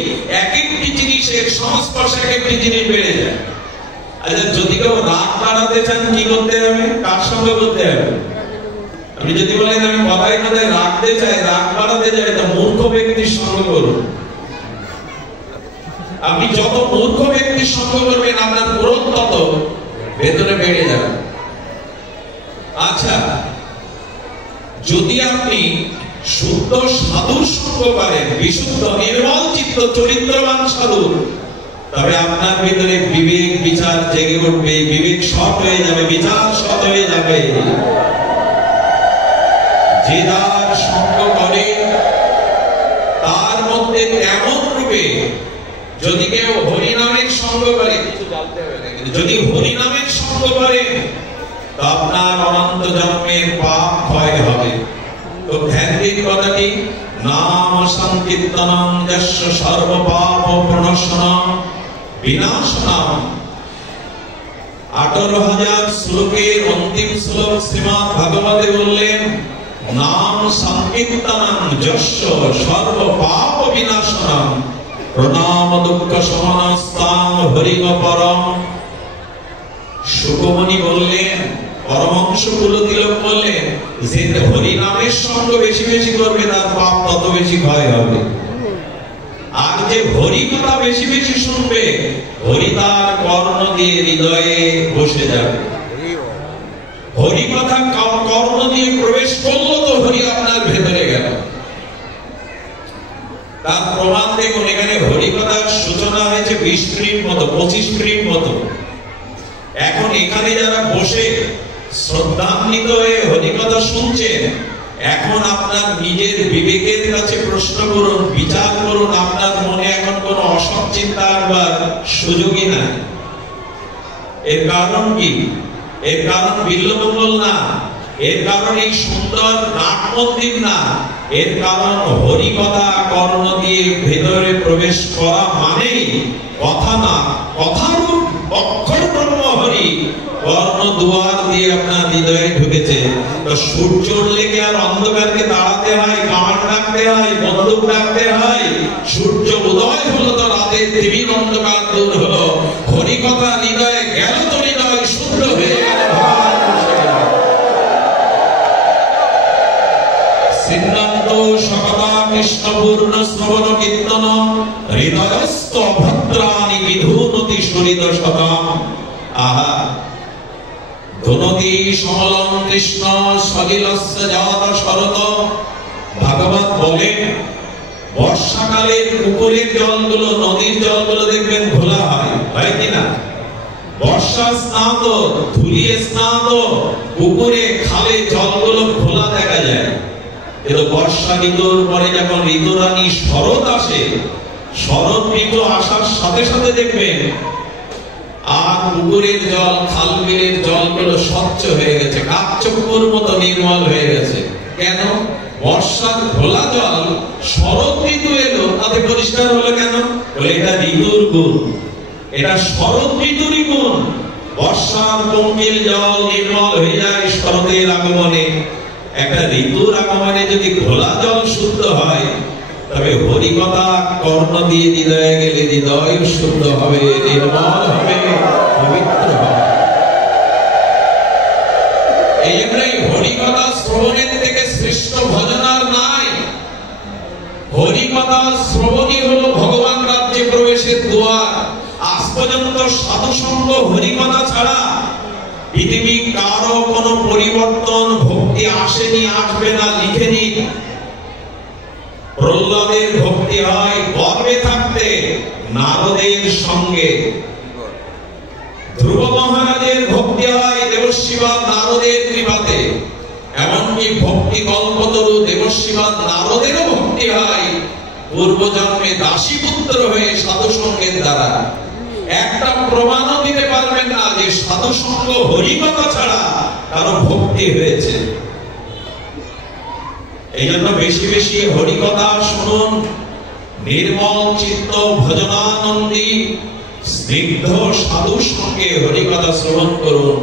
এক একটি জিনিসের সংস্পর্শে এক একটি জিনিস বেড়ে যায়। আচ্ছা, যদি কেউ রাগ বাড়াতে চান, কি করতে হবে? কার সঙ্গে করতে হবে? আপনি যদি বলেন আমি কথায় কথায় রাখতে চাই, রাগ বাড়াতে চাই, তা মূর্খ ব্যক্তির সঙ্গে করুন। আপনি যত মূর্খ ব্যক্তির সঙ্গ করবেন আপনার ক্রোধ তত ভেতরে বেড়ে যাবে। আচ্ছা, যদি আপনি শুদ্ধ সাধুর সঙ্গ করেন, বিশুদ্ধ নির্মল চিত্ত চরিত্রবান সাধু, তবে আপনার ভিতরে বিবেক বিচার জেগে উঠবে, বিবেক সৎ হয়ে যাবে, বিচার সৎ হয়ে যাবে। যে যার সঙ্গ করে তার মধ্যে এমন রূপে, যদি কেউ হরিনামের সঙ্গ করে, কিছু জানতে হবে না, যদি হরিনামের সঙ্গ করে তো আপনার অনন্ত জন্মের পাপ ক্ষয় হবে। তো ধ্যান দিন কথাটি, নাম সংকীর্তনম যস্য সর্ব পাপ প্রণশনম বিনাশনম। 18,000 শ্লোকের অন্তিম শ্লোক শ্রীমদ্ ভাগবতে বললেন, নাম সংকীর্তনম যস্য সর্ব পাপ বিনাশনম প্রণাম দুঃখ সমানস্তাং হরিম পরম। সুকমণি বললেন, পরমহংস কুলতিলক বললেন, যে হরিনামের সঙ্গ বেশি বেশি করবে তার পাপ তত বেশি ক্ষয় হবে। আর যে হরি কথা বেশি বেশি শুনবে, হরি তার কর্ণ দিয়ে হৃদয়ে বসে যাবে। হরি কথা কর্ণ দিয়ে প্রবেশ করলো তো হরি আপনার ভেতরে গেল। তার প্রমাণ দেখুন, এখানে হরি কথার সূচনা হয়েছে 20 মিনিট মতো, 25 মিনিট মতো। এখন এখানে যারা বসে শ্রদ্ধান্বিত হয়ে হরি কথা শুনছেন, এখন আপনার নিজের বিবেকের কাছে প্রশ্ন করুন, বিচার করুন, আপনার মনে এখন কোনো অসৎ চিন্তা আনবার সুযোগই নাই। এর কারণ কি? এর কারণ বিল্বমঙ্গল না, এর কারণ এই সুন্দর নাট মন্দির না, এর কারণ হরি কথা কর্ণ দিয়ে ভেতরে প্রবেশ করা মানে কথা না, কথারূপ অক্ষর ব্রহ্ম হরি কর্ণ দুয়ার দিয়ে আপনার হৃদয়ে ঢুকেছে। তো সূর্য লেগে আর অন্ধকারকে তাড়াতে হয়, কামান রাখতে হয়, বন্দুক রাখতে হয়। সূর্য উদয় হলো তো রাতের তীব্র অন্ধকার দূর হলো। হরি কথা হৃদয়ে গেল তো হৃদয় শুদ্ধ হয়ে গেল। সিদ্ধান্ত সকলা কৃষ্ণপূর্ণ শ্রবণ কীর্তন হৃদয়স্থ ভদ্রাণি বিধুনতি সুরিত শতম। আহা, ধুনতি সমলম কৃষ্ণ সলিলস্য জাত শরত। ভাগবত বলেন, বর্ষাকালে পুকুরের জলগুলো, নদীর জলগুলো দেখবেন ঘোলা হয়, হয় কিনা? বর্ষা স্নাত, ধুলিয়ে স্নাত, পুকুরে খালে জলগুলো ঘোলা দেখা যায়। কিন্তু বর্ষা ঋতুর পরে যখন ঋতুরানী শরৎ আসে, শরৎ ঋতু আসার সাথে সাথে দেখবেন আর পুকুরের জল, খাল বিলের জলগুলো স্বচ্ছ হয়ে গেছে, কাকচক্ষুর মতো নির্মল হয়ে গেছে। কেন? বর্ষার ঘোলা জল শরৎ ঋতু এলো, তাতে পরিষ্কার হলো কেন? বলে এটা ঋতুর গুণ, এটা শরৎ ঋতুরই গুণ। বর্ষার পঙ্কিল জল নির্মল হয়ে যায় শরতের আগমনে। একটা ঋতুর আগমনে যদি ঘোলা জল শুদ্ধ হয়, তবে হরি কথা কর্ণ দিয়ে হৃদয়ে গেলে হৃদয় শুদ্ধ হবে, নির্মল হবে, পবিত্র হবে। এই জন্যই হরি কথা শ্রবণের থেকে শ্রেষ্ঠ ভজন আর নাই। হরি কথা শ্রবণই হলো ভগবান রাজ্যে প্রবেশের দুয়ার। আজ পর্যন্ত সাধু সঙ্গ হরি কথা ছাড়া পৃথিবী কারো কোনো পরিবর্তন ভক্তি আসেনি, আসবে না, লিখে নিন। প্রহ্লাদের ভক্তি হয় গর্বে থাকতে নারদের সঙ্গে, ধ্রুব মহারাজের ভক্তি হয় দেবশিবাদ নারদের কৃপাতে, এমনকি ভক্তি কল্পতরু দেবশিবাদ নারদেরও ভক্তি হয় পূর্বজন্মে দাসীপুত্র হয়ে সাধু সঙ্গের দ্বারা। একটা প্রমাণও দিতে পারবেন না যে সাধু সঙ্গ হরি কথা ছাড়া কারো ভক্তি হয়েছে। এই জন্য বেশি বেশি হরি কথা শুনুন, নির্মল চিত্ত ভজনানন্দী স্নিগ্ধ সাধু সঙ্গে হরি কথা শ্রবণ করুন।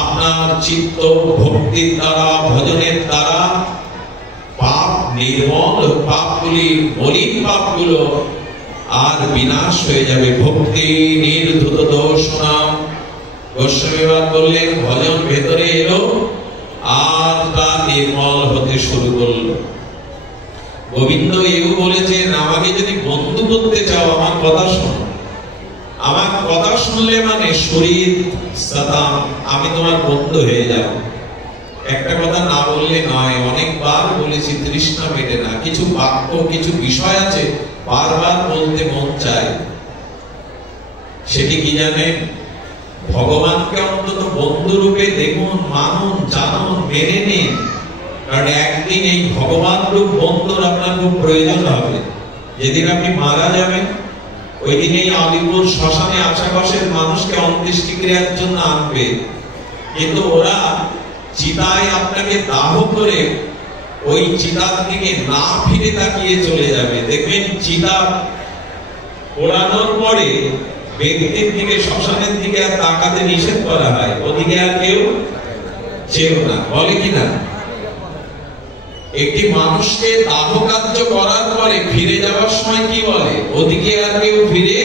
আপনার চিত্ত ভক্তির দ্বারা, ভজনের দ্বারা পাপ নির্মল, পাপগুলি, মলিন পাপগুলো আর বিনাশ হয়ে যাবে। ভক্তি নির্ধুত দোষ নাম। গোস্বামীবাদ বললেন, ভজন ভেতরে এলো আর তা নির্মল হতে শুরু করলো। গোবিন্দ এও বলেছেন, আমাকে যদি বন্ধু করতে চাও আমার কথা শোনো, কথা শুনলে মানে শরীর সাতাম, আমি তোমার বন্ধু হয়ে যাব। একটা কথা না বললে নয়, অনেকবার বলেছি, তৃষ্ণা মেটে না। কিছু বাক্য, কিছু বিষয় আছে বারবার বলতে মন চায়। সেটি কি জানেন? ভগবানকে অন্তত বন্ধু রূপে দেখুন, মানুন, জানুন, মেনে নিন। কারণ একদিন এই ভগবান রূপ বন্ধুর আপনার খুব প্রয়োজন হবে। যেদিন আপনি মারা যাবেন, ওই দিন এই আলিপুর শ্মশানে আশেপাশের মানুষকে অন্ত্যেষ্টিক্রিয়ার জন্য আনবে, কিন্তু ওরা চিতায় আপনাকে দাহ করে ওই চিতার দিকে না ফিরে তাকিয়ে চলে যাবে। দেখবেন চিতা পোড়ানোর পরে ব্যক্তির দিকে, শ্মশানের দিকে আর তাকাতে নিষেধ করা হয়, ওদিকে আর কেউ চেয়েও না, বলে কিনা? একটি মানুষকে দাহ কার্য করার পরে ফিরে যাওয়ার সময় কি বলে? ওদিকে আর কেউ ফিরে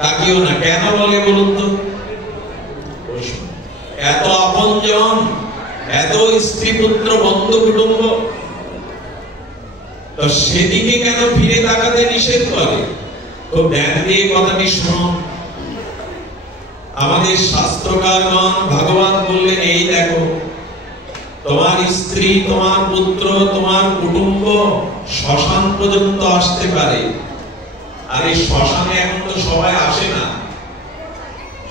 তাকিও না। কেন বলে বলুন তো? এত আপনজন, এত স্ত্রী পুত্র বন্ধু কুটুম্ব, তো সেদিকে কেন ফিরে তাকাতে নিষেধ করে? খুব ধ্যান দিয়ে কথাটি শুনুন। আমাদের শাস্ত্রকারগণ, ভগবান বললেন, এই দেখো, তোমার স্ত্রী, তোমার পুত্র, তোমার কুটুম্ব শ্মশান পর্যন্ত আসতে পারে। আর এই শ্মশানে এখন তো সবাই আসে না।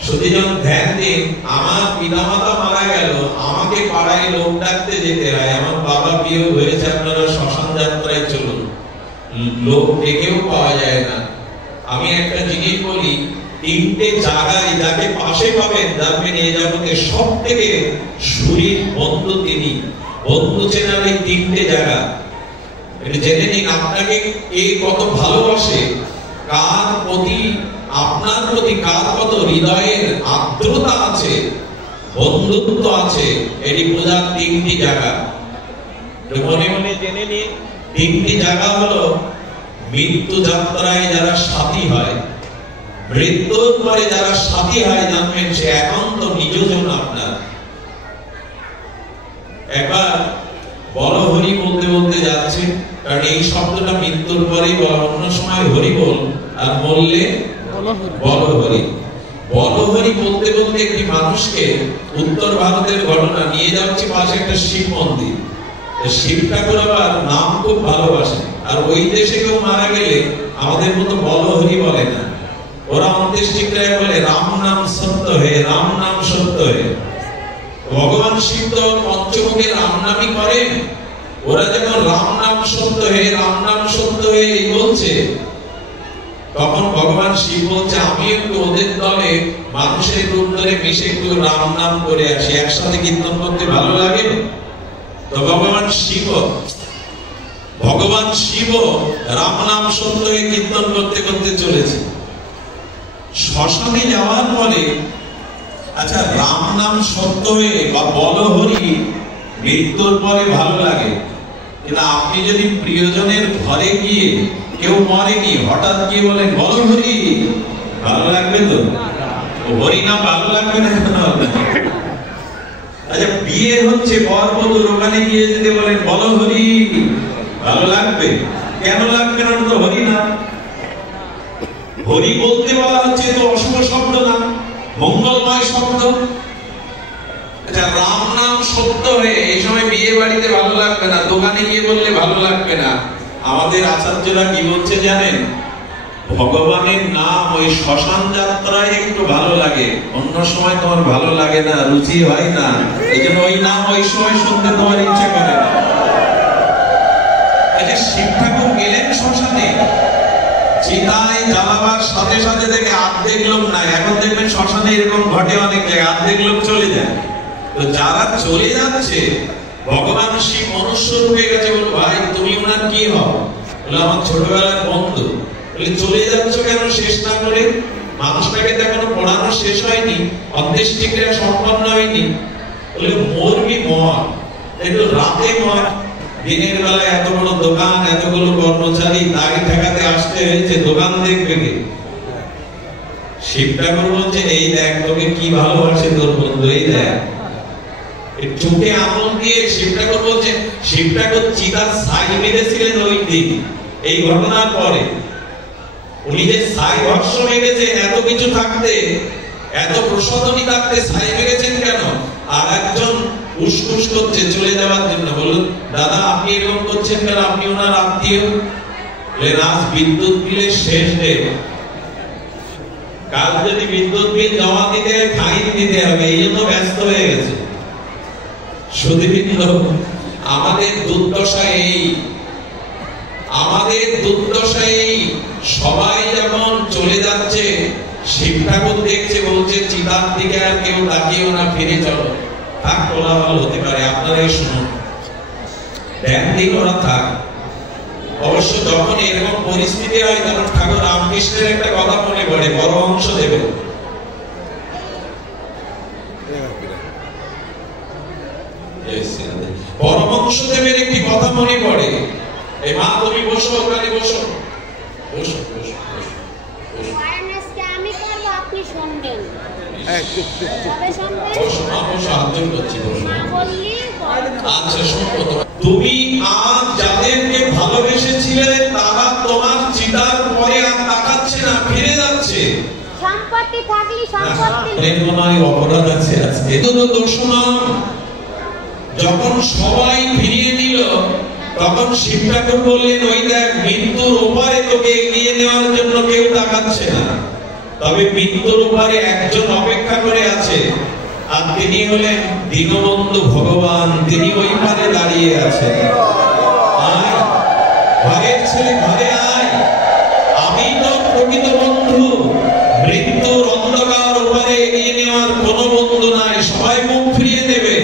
সুধীজন ধ্যান দিন, আমার পিতামাতা মারা গেল, আমাকে পাড়ায় লোক ডাকতে যেতে হয়। আমার বাবা বিয়োগ হয়েছে, আপনারা শ্মশান যাত্রায় চলুন, লোক ডেকেও পাওয়া যায় না। আমি একটা জিনিস বলি, তিনটে জায়গায় যাকে পাশে পাবেন, জানবেন এই জগতে সব থেকে শরীর বন্ধু তিনি। বন্ধু চেনার এই তিনটে জায়গা এটা জেনে নিন। আপনাকে কে কত ভালোবাসে, কার প্রতি, আপনার প্রতি কার কত হৃদয়ের আর্দ্রতা আছে, বন্ধুত্ব আছে, এটি বোঝার তিনটি জায়গা। মনে মনে জেনে নিন, তিনটি জায়গা হলো মৃত্যু যাত্রায় যারা সাথী হয়, মৃত্যুর পরে যারা সাথী হয়, জানবেন সে একান্ত নিজজন আপনার। একবার বল হরি বলতে বলতে যাচ্ছে, কারণ এই শব্দটা মৃত্যুর পরেই বলা, অন্য সময় হরি বল, আর বললে বল হরি। বল হরি বলতে বলতে একটি মানুষকে, উত্তর ভারতের ঘটনা, নিয়ে যাচ্ছে পাশে একটা শিব মন্দির। শিব ঠাকুর আবার নাম খুব ভালোবাসে, আর ওই দেশে কেউ মারা গেলে আমাদের মতো বল হরি বলে না, ওরা অন্ত্যেষ্টিক্রিয়ায় বলে রাম নাম সত্য হে, রাম নাম সত্য হে। ভগবান শিব তো পঞ্চমুখে রাম নামই করেন। ওরা যখন রাম নাম সত্য হে, রাম নাম সত্য হে এই বলছে, তখন ভগবান শিব বলছে, আমি একটু ওদের দলে মানুষের রূপ ধরে মিশে একটু রাম নাম করে আসি, একসাথে কীর্তন করতে ভালো লাগে। তো ভগবান শিব রাম নাম সত্য হে কীর্তন করতে করতে চলেছে। শ্মশানে যাওয়ার পরে, আচ্ছা, রাম নাম সত্য হয়ে বা বল হরি মৃত্যুর পরে ভালো লাগে, কিন্তু আপনি যদি প্রিয়জনের ঘরে গিয়ে, কেউ মরেনি, হঠাৎ গিয়ে বলেন বল হরি, ভালো লাগবে তো? হরি নাম ভালো লাগবে না? আচ্ছা, বিয়ে হচ্ছে, বর বধূর ওখানে গিয়ে যদি বলেন বল হরি, ভালো লাগবে? কেন লাগবে না? তো হরি নাম, হরি বলতে বলা হচ্ছে, তো অশুভ শব্দ না, মঙ্গলময় শব্দ। আচ্ছা, রাম নাম সত্য হয়ে এই সময় বিয়ে বাড়িতে ভালো লাগবে না, দোকানে গিয়ে বললে ভালো লাগবে না। আমাদের আচার্যরা কি বলছে জানেন? ভগবানের নাম ওই শ্মশান যাত্রায় একটু ভালো লাগে, অন্য সময় তোমার ভালো লাগে না, রুচি হয় না, এই জন্য ওই নাম ওই সময় শুনতে তোমার ইচ্ছা করে না। আচ্ছা, শিব ঠাকুর গেলেন শ্মশানে, চিতায় জ্বালাবার সাথে সাথে থেকে অর্ধেক লোক নাই। এখন দেখবেন শ্মশানে এরকম ঘটে অনেক জায়গায়, অর্ধেক লোক চলে যায়। তো যারা চলে যাচ্ছে, ভগবান শিব মনুষ্য রূপে গেছে, বলো ভাই তুমি ওনার কি হও? বলে আমার ছোটবেলার বন্ধু। বলে চলে যাচ্ছ কেন শেষ না করে? মানুষটাকে তো এখনো পড়ানো শেষ হয়নি, অন্ত্যেষ্টিক্রিয়া সম্পন্ন হয়নি। বলে মরবি মর, একটু রাতে মর, দিনের বেলায় এত বড় দোকান, এতগুলো কর্মচারী, দাড়ি ঠেকাতে আসতে হয়েছে, দোকান দেখবে কে? শিব ঠাকুর বলছে, এই দেখ তোকে কি ভালোবাসে তোর বন্ধু, এই দেখ। চোখে আঙুল দিয়ে শিব ঠাকুর বলছে, শিব ঠাকুর চিতার ছাই মেরেছিলেন ওই দিন এই ঘটনার পরে। উনি যে ছাই ভস্ম মেখেছেন, এত কিছু থাকতে, এত প্রসাদনী থাকতে ছাই মেখেছেন কেন? আর একজন উসকুস করছে চলে যাওয়ার জন্য। বলুন দাদা আপনি এরকম করছেন কেন? আপনি ওনার আত্মীয়। আজ বিদ্যুৎ বিলের শেষ ডেট, কাল যদি বিদ্যুৎ বিল জমা দিতে ফাইন দিতে হবে, এই জন্য ব্যস্ত হয়ে গেছে। শুধুবৃন্দ, আমাদের দুর্দশা এই, আমাদের দুর্দশা এই, সবাই যখন চলে যাচ্ছে, শিব ঠাকুর দেখছে, বলছে চিতার দিকে আর কেউ তাকিয়েও না, ফিরে চলো। থাক, কোলাহল হতে পারে, আপনারাই শুনুন, ধ্যান দিন, ওরা থাক। অবশ্য যখন এরকম পরিস্থিতি হয়, তখন ঠাকুর রামকৃষ্ণের একটা কথা মনে পড়ে, পরমহংস দেবের। পরমহংস দেবের একটি কথা মনে পড়ে। এই মা তুমি বসো, ওখানে বসো, বসো বসো বসো। আমি করব, আপনি শুনবেন। বসো মা, বসো, হাত জোড় করছি, বসো। আচ্ছা শুনবো। তুমি আজ যাদেরকে ভালোবেসেছিলে, তারা তোমার চিতার পরে আর তাকাচ্ছে না, ফিরে যাচ্ছে। সম্পত্তি থাকলে সম্পত্তি এর মনে অপরাধ আছে আজকে। তো দোষ না। যখন সবাই ফিরিয়ে দিল, তখন শিব ঠাকুর বললেন, ওই দেখ, মৃত্যুর ওপারে তোকে এগিয়ে নেওয়ার জন্য কেউ তাকাচ্ছে না, তবে মৃত্যুর ওপারে একজন অপেক্ষা করে আছে, আর তিনি হলেন দীনবন্ধু ভগবান। তিনি ওই পারে দাঁড়িয়ে আছেন। আয় ঘরের ছেলে, ঘরে আয়, আমি তো প্রকৃত বন্ধু। মৃত্যুর অন্ধকার ওপারে এগিয়ে নেওয়ার কোন বন্ধু নাই, সবাই মুখ ফিরিয়ে নেবে।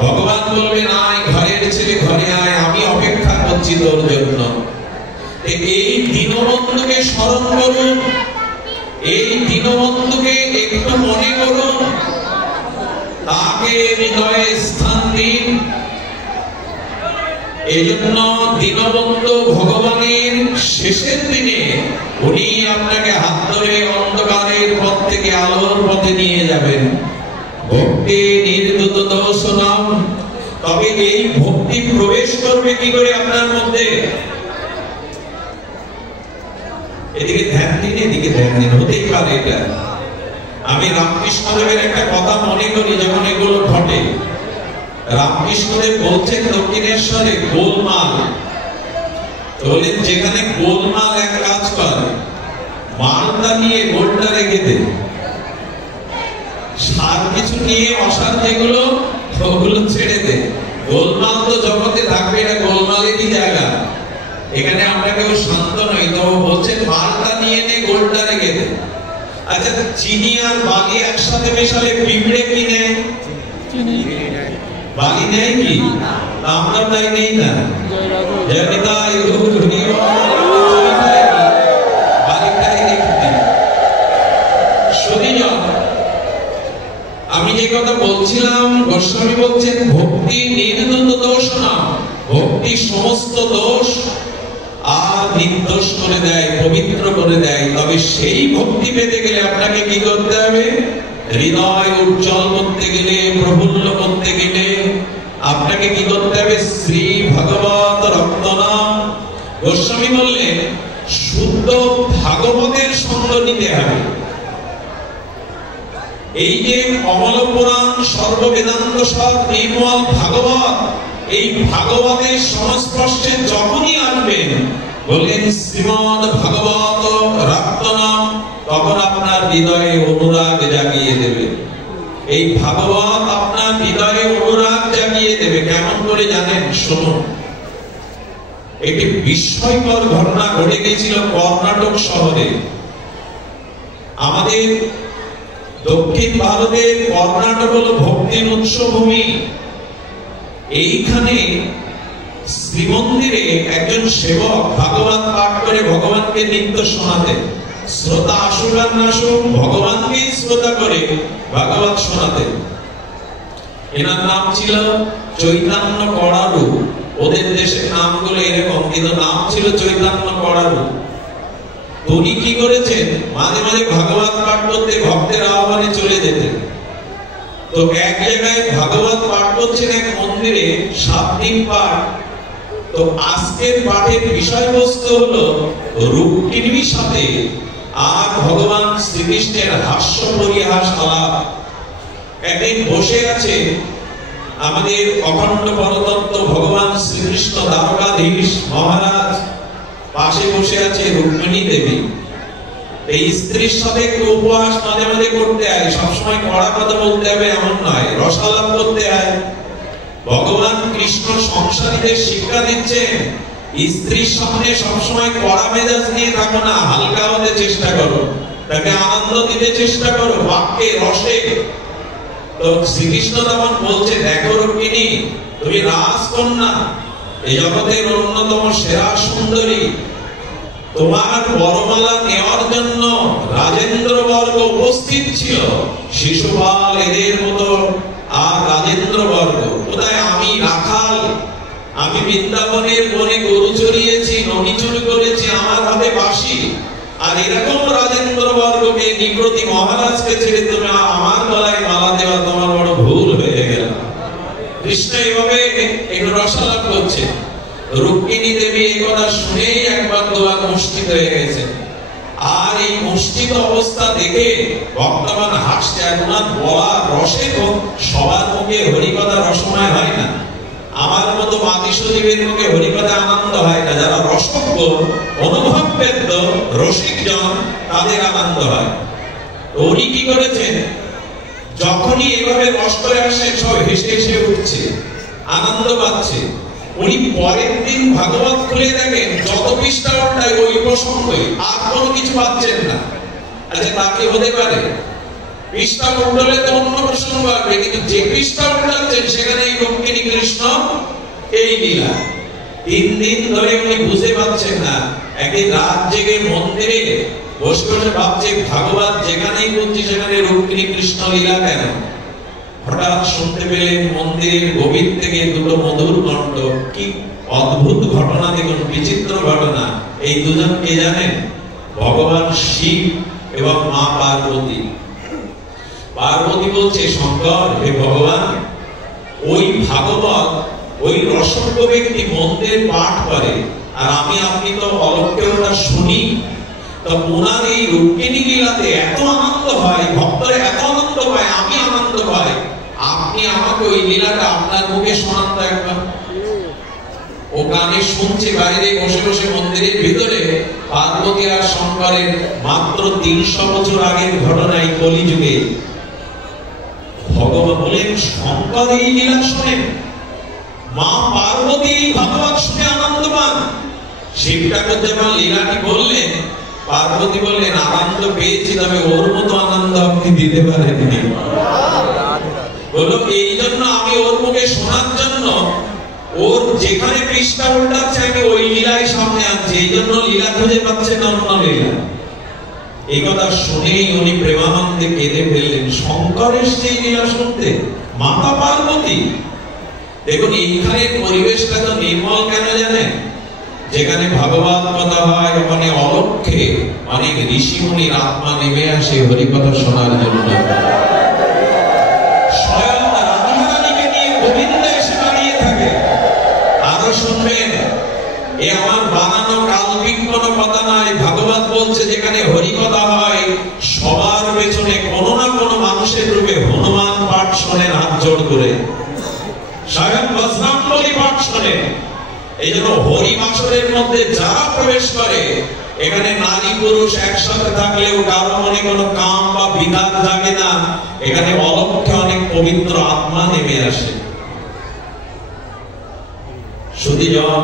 ভগবান বলবেন, আয় ঘরের ছেলে, ঘরে আয়, আমি অপেক্ষা করছি তোর জন্য। এই দীনবন্ধুকে স্মরণ করুন, এই দীনবন্ধুকে একটু মনে করুন, তাকে হৃদয়ে স্থান দিন। এই জন্য দীনবন্ধু ভগবানের শেষের দিনে উনি আপনাকে হাত ধরে অন্ধকারের পথ থেকে আলোর পথে নিয়ে যাবেন। ভক্তি নির্দূত দর্শনম। তবে এই ভক্তি প্রবেশ করবে কি করে আপনার মধ্যে? এদিকে ধ্যান দিন, এদিকে ধ্যান দিন, হতেই পারে এটা। আমি রামকৃষ্ণদেবের একটা কথা মনে করি, যখন এগুলো ঘটে। রামকৃষ্ণদেব বলছেন দক্ষিণেশ্বরে গোলমাল, বলেন যেখানে গোলমাল এক কাজ করে, মালটা নিয়ে গোলটা রেখে দে, সার কিছু নিয়ে অসার যেগুলো ওগুলো ছেড়ে দে। গোলমাল তো জগতে থাকবে, এটা গোলমালেরই জায়গা, এখানে আমরা কেউ শান্ত নই। তো বলছেন মালটা নিয়ে নে, গোলটা রেখে দে। আচ্ছা, চিনি আর বালি একসাথে মেশালে পিঁপড়ে কি নেয়? বালি নেয় কি? আমরা তাই নেই না। আমি যে কথা বলছিলাম, গোস্বামী বলছেন ভক্তি নির্দোষ দোষ না, ভক্তি সমস্ত দোষ আর নির্দোষ করে দেয়, পবিত্র করে দেয়। তবে সেই ভক্তি পেতে গেলে আপনাকে কি করতে হবে? হৃদয় উজ্জ্বল করতে গেলে, প্রফুল্ল করতে গেলে আপনাকে কি করতে হবে? শ্রী ভগবত রত্ননাম। গোস্বামী বললেন শুদ্ধ ভাগবতের সঙ্গ নিতে হবে। এই যে অমল পুরাণ, সর্ববেদান্ত সব নির্মল ভাগবত, এই ভাগবতের সংস্পর্শে যখনই আসবেন, বললেন শ্রীমদ ভাগবত রত্ননাম, তখন আপনার হৃদয়ে অনুরাগ জাগিয়ে দেবে। এই ভাগবত আপনার হৃদয়ে অনুরাগ জাগিয়ে দেবে। কেমন করে জানেন? শুনুন, একটি বিস্ময়কর ঘটনা ঘটে গিয়েছিল কর্ণাটক শহরে। আমাদের দক্ষিণ ভারতের কর্ণাটক হলো ভক্তির উৎসভূমি। এইখানে শ্রীমন্দিরে একজন সেবক ভাগবত পাঠ করে ভগবানকে নিত্য শোনাতেন। শ্রোতা আসুক আর না আসুক, ভগবানকেই শ্রোতা করে ভাগবত শোনাতেন। এনার নাম ছিল চৈতন্য কড়ারু। ওদের দেশের নামগুলো এরকম, কিন্তু নাম ছিল চৈতন্য কড়ারু। উনি কি করেছেন? মাঝে মাঝে ভাগবত পাঠ করতে ভক্তের আহ্বানে চলে যেতেন। তো এক জায়গায় ভাগবত পাঠ করছেন এক মন্দিরে, 7 দিন পাঠ। তো আজকের পাঠের বিষয়বস্তু হলো রুক্মিণীর সাথে আর ভগবান শ্রীকৃষ্ণের হাস্য পরিহাস আলাপ। একদিন বসে আছে আমাদের অখণ্ড পরতত্ত্ব ভগবান শ্রীকৃষ্ণ দ্বারকাধীশ মহারাজ, পাশে বসে আছে রুক্মিণী দেবী। এই স্ত্রীর সাথে একটু উপহাস মাঝে মাঝে করতে হয়, সবসময় কড়া কথা বলতে হবে এমন নয়, রসালাপ করতে হয়। ভগবান কৃষ্ণ সংসারীদের শিক্ষা দিচ্ছেন, স্ত্রীর সামনে সবসময় কড়া মেজাজ নিয়ে থাকো না, হালকা হতে চেষ্টা করো, তাকে আনন্দ দিতে চেষ্টা করো বাক্যে রসে। তো শ্রীকৃষ্ণ তখন বলছে, দেখো রুক্মিণী, তুমি রাজকন্যা, এই জগতের অন্যতম সেরা সুন্দরী, তোমার বরমালা নেওয়ার জন্য রাজেন্দ্র বর্গ উপস্থিত ছিল, শিশুপাল এদের মতো আর রাজেন্দ্র বর্গ। কোথায় আমি রাখাল, আমি বৃন্দাবনের বনে গরু চড়িয়েছি, নদী চুরি করেছি, আমার হাতে বাঁশি, আর এরকম রাজেন্দ্র বর্গকে নিকৃতি মহারাজকে ছেড়ে তুমি আমার গলায় মালা দেওয়া তোমার বড় ভুল হয়ে গেল। কৃষ্ণ এইভাবে একটু রসালাপ করছে। রুক্মিণী দেবী এই কথা শুনেই একবার দোয়ার মুষ্টিত হয়ে গেছে। আর এই মুষ্টিত অবস্থা দেখে ভক্তগণ হাসছে। এখন বলা রসে তো সবার মুখে হরিকথা রসময় হয় না, আমার মতো মাতৃসজীবের মুখে হরিকথা আনন্দ হয় না। যারা রসজ্ঞ, অনুভববেদ্য, রসিকজন, তাদের আনন্দ হয়। উনি কি করেছেন, যখনই এভাবে রস করে আসে সব হেসে হেসে উঠছে, আনন্দ পাচ্ছে। উনি পরের দিন ভাগবত খুলে দেখেন যত পৃষ্ঠা উল্টায় ওই প্রসঙ্গে, আর কোনো কিছু পাচ্ছেন না। আচ্ছা, তা কি হতে পারে? পৃষ্ঠা উল্টালে তো অন্য প্রসঙ্গ আসবে, কিন্তু যে পৃষ্ঠা উল্টাচ্ছেন সেখানে এই রুক্মিণী কৃষ্ণ এই লীলা। 3 দিন ধরে উনি বুঝে পাচ্ছেন না। একদিন রাত জেগে মন্দিরে বসে বসে ভাবছে, ভাগবত যেখানেই বলছি সেখানে রুক্মিণী কৃষ্ণ লীলা কেন? হঠাৎ শুনতে পেলেন মন্দিরের গভীর থেকে দুটো মধুর কণ্ঠ। কি অদ্ভুত ঘটনা দেখুন, বিচিত্র ঘটনা। এই দুজন কে জানেন? ভগবান শিব এবং মা পার্বতী। পার্বতী বলছে, শঙ্কর, হে ভগবান, ওই ভাগবত ওই রসজ্ঞ ব্যক্তি মন্দিরে পাঠ করে, আর আমি আপনি তো অলক্ষ্যে ওটা শুনি। তো ওনার এই রুক্মিণী লীলাতে এত আনন্দ হয়, ভক্তরা এত আনন্দ পায়, আমি আনন্দ পাই, আপনি আমাকে ওই লীলাটা আপনার মুখে শোনান তো একবার। ও গানে শুনছে বাইরে বসে বসে মন্দিরের ভিতরে। পার্বতী আর শঙ্করের মাত্র 300 বছর আগের ঘটনা, এই কলিযুগে। ভগবান বলেন, শঙ্কর এই লীলা শোনেন, মা পার্বতী ভাগবত শুনে আনন্দ পান। শিব ঠাকুর যখন লীলাটি বললেন, পার্বতী বললেন, আনন্দ পেয়েছি, তবে ওর মতো আনন্দ আপনি দিতে পারেননি। বলল, এই জন্য আমি ওর মুখে শোনার জন্য ওর যেখানে পৃষ্ঠা উল্টাচ্ছে আমি ওই লীলাই সামনে আনছি, এই জন্য লীলা খুঁজে পাচ্ছেন অন্য লীলা। এই কথা শুনেই উনি প্রেমানন্দে কেঁদে ফেললেন। শঙ্কর এসছে এই লীলা শুনতে, মাতা পার্বতী। দেখুন, এইখানে পরিবেশটা তো নির্মল কেন জানেন? যেখানে ভাগবত কথা হয় ওখানে অলক্ষ্যে অনেক ঋষিমুনির আত্মা নেমে আসে হরিকথা শোনার জন্য। স্বয়ং রাধারানীকে নিয়ে গোবিন্দ এসে দাঁড়িয়ে থাকে। আরো শুনবেন, এ আমার বানানো কাল্পিক কোনো কথা নয়। ভাগবত বলছে, যেখানে হরিকথা হয় সবার পেছনে কোনো না কোনো মানুষের রূপে হনুমান পাঠ শোনেন হাত জোড় করে, স্বয়ং বজরঙ্গবলী পাঠ শোনেন। এই জন্য হরি বাসরের মধ্যে যারা প্রবেশ করে, এখানে নারী পুরুষ একসাথে থাকলেও কারো মনে কোনো কাম বা বিঘাত থাকে না। এখানে অলক্ষ্যে অনেক পবিত্র আত্মা নেমে আসে। শুধুজন,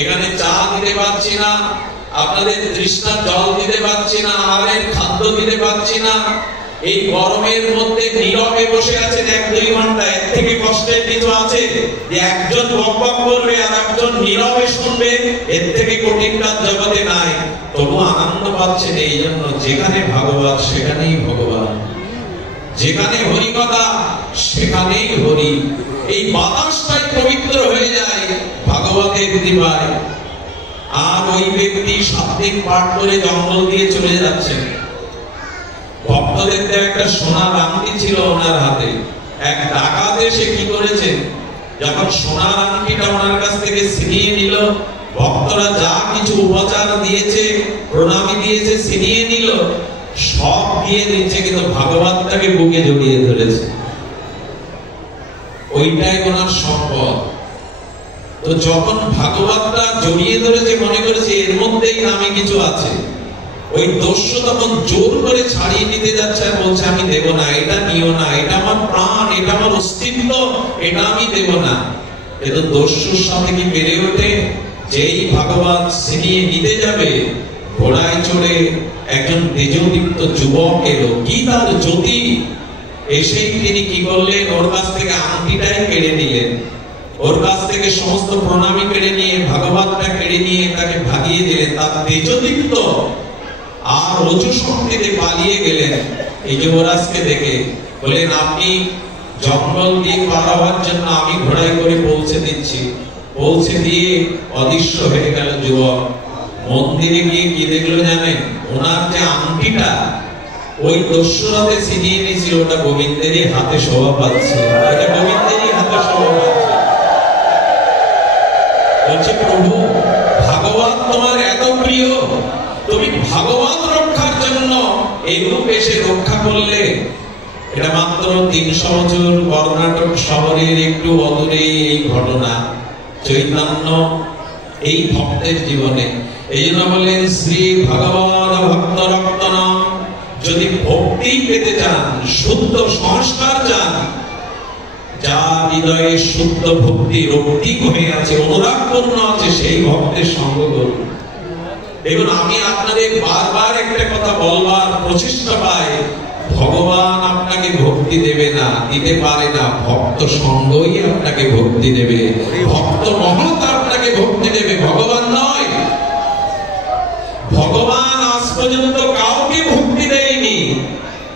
এখানে চা দিতে পারছি না, আপনাদের তৃষ্ণার জল দিতে পারছি না, আহারের খাদ্য দিতে পারছি না, এই গরমের মধ্যে নীরবে বসে আছেন 1-2 ঘন্টা। এর থেকে কষ্টের কিছু আছে? যে একজন বকবক করবে আর একজন নীরবে শুনবে, এর থেকে কঠিন কাজ জগতে নাই। তবু আনন্দ পাচ্ছেন। এই জন্য যেখানে ভাগবত সেখানেই ভগবান, যেখানে হরি কথা সেখানেই হরি। এই বাতাসটাই পবিত্র হয়ে যায় ভাগবতের কৃপায়। আর ওই ব্যক্তি 7 দিন পাঠ করে জঙ্গল দিয়ে চলে যাচ্ছেন। ভক্তদের একটা সোনার আংটি ছিল ওনার হাতে। এক ডাকাত এসে কি করেছে, যখন সোনার আংটিটা ওনার কাছ থেকে ছিনিয়ে নিল, ভক্তরা যা কিছু উপচার দিয়েছে, প্রণামী দিয়েছে, ছিনিয়ে নিল, সব দিয়ে দিচ্ছে, কিন্তু ভাগবতটাকে বুকে জড়িয়ে ধরেছে। ওইটাই ওনার সম্পদ। তো যখন ভাগবতটা জড়িয়ে ধরেছে, মনে করেছে এর মধ্যেই নামে কিছু আছে, ওই দস্যু তখন জোর করে ছাড়িয়ে নিতে যাচ্ছে আর বলছে আমি দেব না, এটা নিও না, এটা আমার প্রাণ, এটা আমার অস্তিত্ব, এটা আমি দেব না। কিন্তু দস্যুর সাথে কি পেরে ওঠে? যেই ভাগবত ছিনিয়ে নিতে যাবে, ঘোড়ায় চড়ে একজন তেজদীপ্ত যুবক এলো, কি তার জ্যোতি! এসেই তিনি কি করলেন? ওর কাছ থেকে আংটিটাই কেড়ে নিলেন, ওর কাছ থেকে সমস্ত প্রণামী কেড়ে নিয়ে, ভাগবতটা কেড়ে নিয়ে তাকে ভাগিয়ে দিলেন। তার তেজদীপ্ত আর রজু শক্তিতে পালিয়ে গেলেন। এই যুবরাজকে দেখে বলেন, আপনি জঙ্গল দিয়ে পার হওয়ার জন্য আমি ঘোড়ায় করে পৌঁছে দিচ্ছি। পৌঁছে দিয়ে অদৃশ্য হয়ে গেল যুবক। মন্দিরে গিয়ে কি দেখলো জানেন? ওনার যে আংটিটা ওই দস্যুরাতে ছিনিয়ে নিয়েছিল, ওটা গোবিন্দেরই হাতে শোভা পাচ্ছে, ওটা গোবিন্দেরই হাতে শোভা পাচ্ছে। বলছে, প্রভু ভাগবত তোমার এত প্রিয়, তুমি ভাগবত রক্ষার জন্য এই রূপ এসে রক্ষা করলে। এটা মাত্র 300 বছর কর্ণাটক শহরের একটু অদূরে এই ঘটনা, চৈতন্য এই ভক্তের জীবনে। এই জন্য বলেন, শ্রী ভগবত ভক্ত রক্তনম। যদি ভক্তি পেতে চান, শুদ্ধ সংস্কার চান, যা হৃদয়ে শুদ্ধ ভক্তি রক্তিক হয়ে আছে, অনুরাগপূর্ণ আছে, সেই ভক্তের সঙ্গ করুন। দেখুন, আমি আপনাদের বারবার একটা কথা বলবার প্রচেষ্টা পাই, ভগবান আপনাকে ভক্তি দেবে না, দিতে পারে না, ভক্ত সঙ্গই আপনাকে ভক্তি দেবে, ভক্ত মহৎ আপনাকে ভক্তি দেবে, ভগবান নয়। ভগবান আজ পর্যন্ত কাউকে ভক্তি দেয়নি।